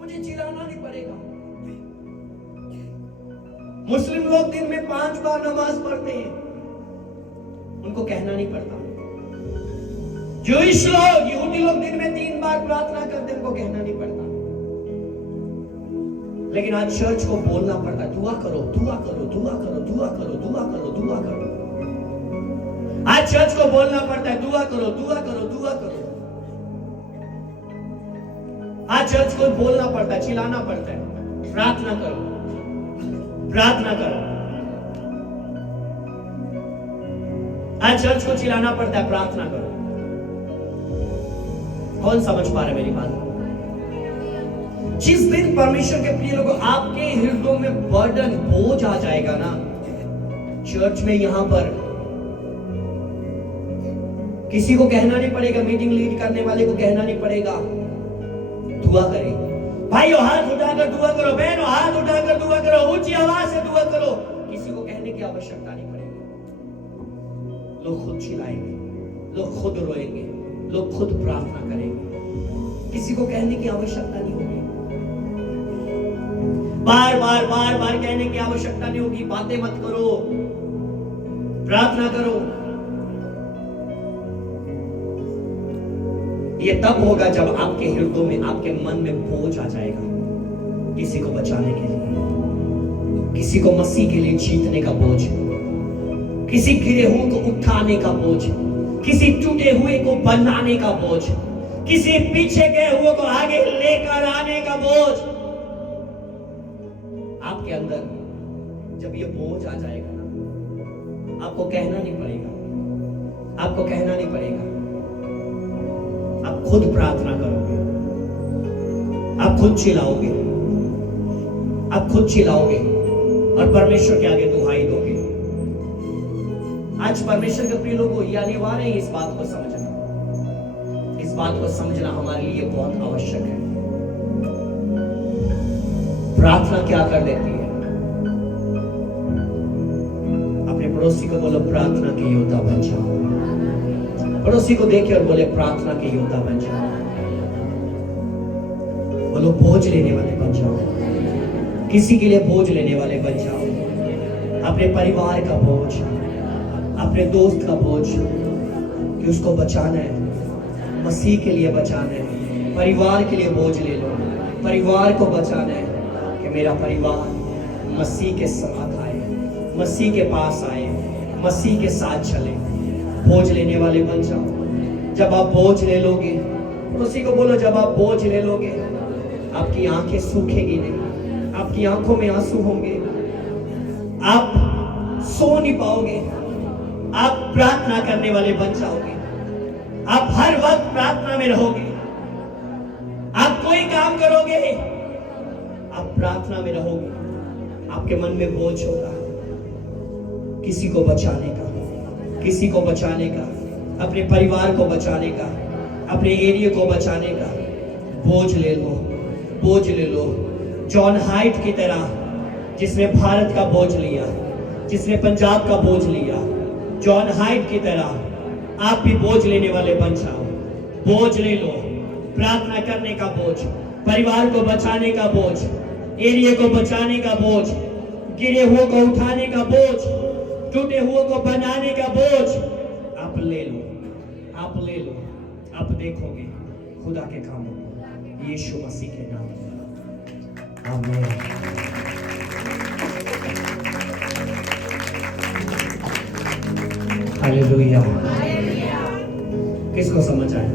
मुझे चिल्लाना नहीं पड़ेगा। मुस्लिम लोग दिन में 5 बार नमाज पढ़ते हैं, उनको कहना नहीं पड़ता। जूइश लोग, यहूदी लोग दिन में 3 बार प्रार्थना करते हैं, उनको कहना नहीं पड़ता। लेकिन आज चर्च को बोलना पड़ता है, दुआ करो, दुआ करो, दुआ करो, दुआ करो, दुआ करो, दुआ करो। आज चर्च को बोलना पड़ता है, दुआ करो, दुआ करो, दुआ करो। आज चर्च को बोलना पड़ता है, चिल्लाना पड़ता है, प्रार्थना करो, प्रार्थना करो। आज चर्च को चिल्लाना पड़ता है, प्रार्थना करो। कौन समझ पा रहे मेरी बात? जिस दिन परमेश्वर के प्रिय लोगों, आपके हृदयों में बर्डन, बोझ आ जाएगा ना, चर्च में यहां पर किसी को कहना नहीं पड़ेगा, मीटिंग लीड करने वाले को कहना नहीं पड़ेगा, दुआ करें। भाइयों हाथ उठाकर दुआ करो, बहनों हाथ उठाकर दुआ करो, ऊंची आवाज से दुआ करो। किसी को कहने की आवश्यकता नहीं पड़ेगी। लोग खुद चिल्लाएंगे, लोग खुद रोएंगे, लोग खुद प्रार्थना करेंगे। किसी को कहने की आवश्यकता नहीं होगी, बार बार बार बार कहने की आवश्यकता नहीं होगी। बातें मत करो, प्रार्थना करो। ये तब होगा जब आपके हृदयों में, आपके मन में बोझ आ जाएगा, किसी को बचाने के लिए, किसी को मसीह के लिए जीतने का बोझ, किसी गिरे हुए को उठाने का बोझ, किसी टूटे हुए को बनाने का बोझ, किसी पीछे गए हुए को आगे लेकर आने का बोझ। आपके अंदर जब ये बोझ आ जाएगा ना, आपको कहना नहीं पड़ेगा, आपको कहना नहीं पड़ेगा। आप खुद प्रार्थना करोगे, आप खुद चिल्लाओगे, आप खुद चिल्लाओगे और परमेश्वर के आगे दुहाई दोगे। आज परमेश्वर के प्रिय लोगों, ये अनिवार्य है इस बात को समझना, इस बात को समझना हमारे लिए बहुत आवश्यक है। प्रार्थना क्या कर देती है? अपने पड़ोसी को बोलो, प्रार्थना के योद्धा बन जाओ। पड़ोसी को देखे और बोले, प्रार्थना के योद्धा बन जाओ। बोलो, बोझ लेने वाले बन जाओ, किसी के लिए बोझ लेने वाले बन जाओ। अपने परिवार का बोझ, अपने दोस्त का बोझ, कि उसको बचाना है, मसीह के लिए बचाना है। परिवार के लिए बोझ ले लो, परिवार को बचाना है कि मेरा परिवार मसीह के साथ आए, मसीह के पास आए, मसीह के साथ चले। बोझ लेने वाले बन जाओ। जब आप बोझ ले लोगे, उसी को बोलो, जब आप बोझ ले लोगे, आपकी आंखें सूखेगी नहीं, आपकी आंखों में आंसू होंगे, आप सो नहीं पाओगे, आप प्रार्थना करने वाले बन जाओगे, आप हर वक्त प्रार्थना में रहोगे, आप कोई काम करोगे आप प्रार्थना में रहोगे, आपके मन में बोझ होगा किसी को बचाने का, किसी को बचाने का, अपने परिवार को बचाने का, अपने एरिया को बचाने का। बोझ ले लो, बोझ ले लो। जॉन हाइट की तरह, जिसने भारत का बोझ लिया, जिसने पंजाब का बोझ लिया, जॉन हाइट की तरह आप भी बोझ लेने वाले बन जाओ। बोझ ले लो, प्रार्थना करने का बोझ, परिवार को बचाने का बोझ, एरिया को बचाने का बोझ, गिरे हुए को उठाने का बोझ, टूटे हुए को बनाने का बोझ आप ले लो, आप ले लो। आप देखोगे खुदा के कामों को यीशु मसीह के नाम में। आमीन। हालेलुया। किसको समझ आया?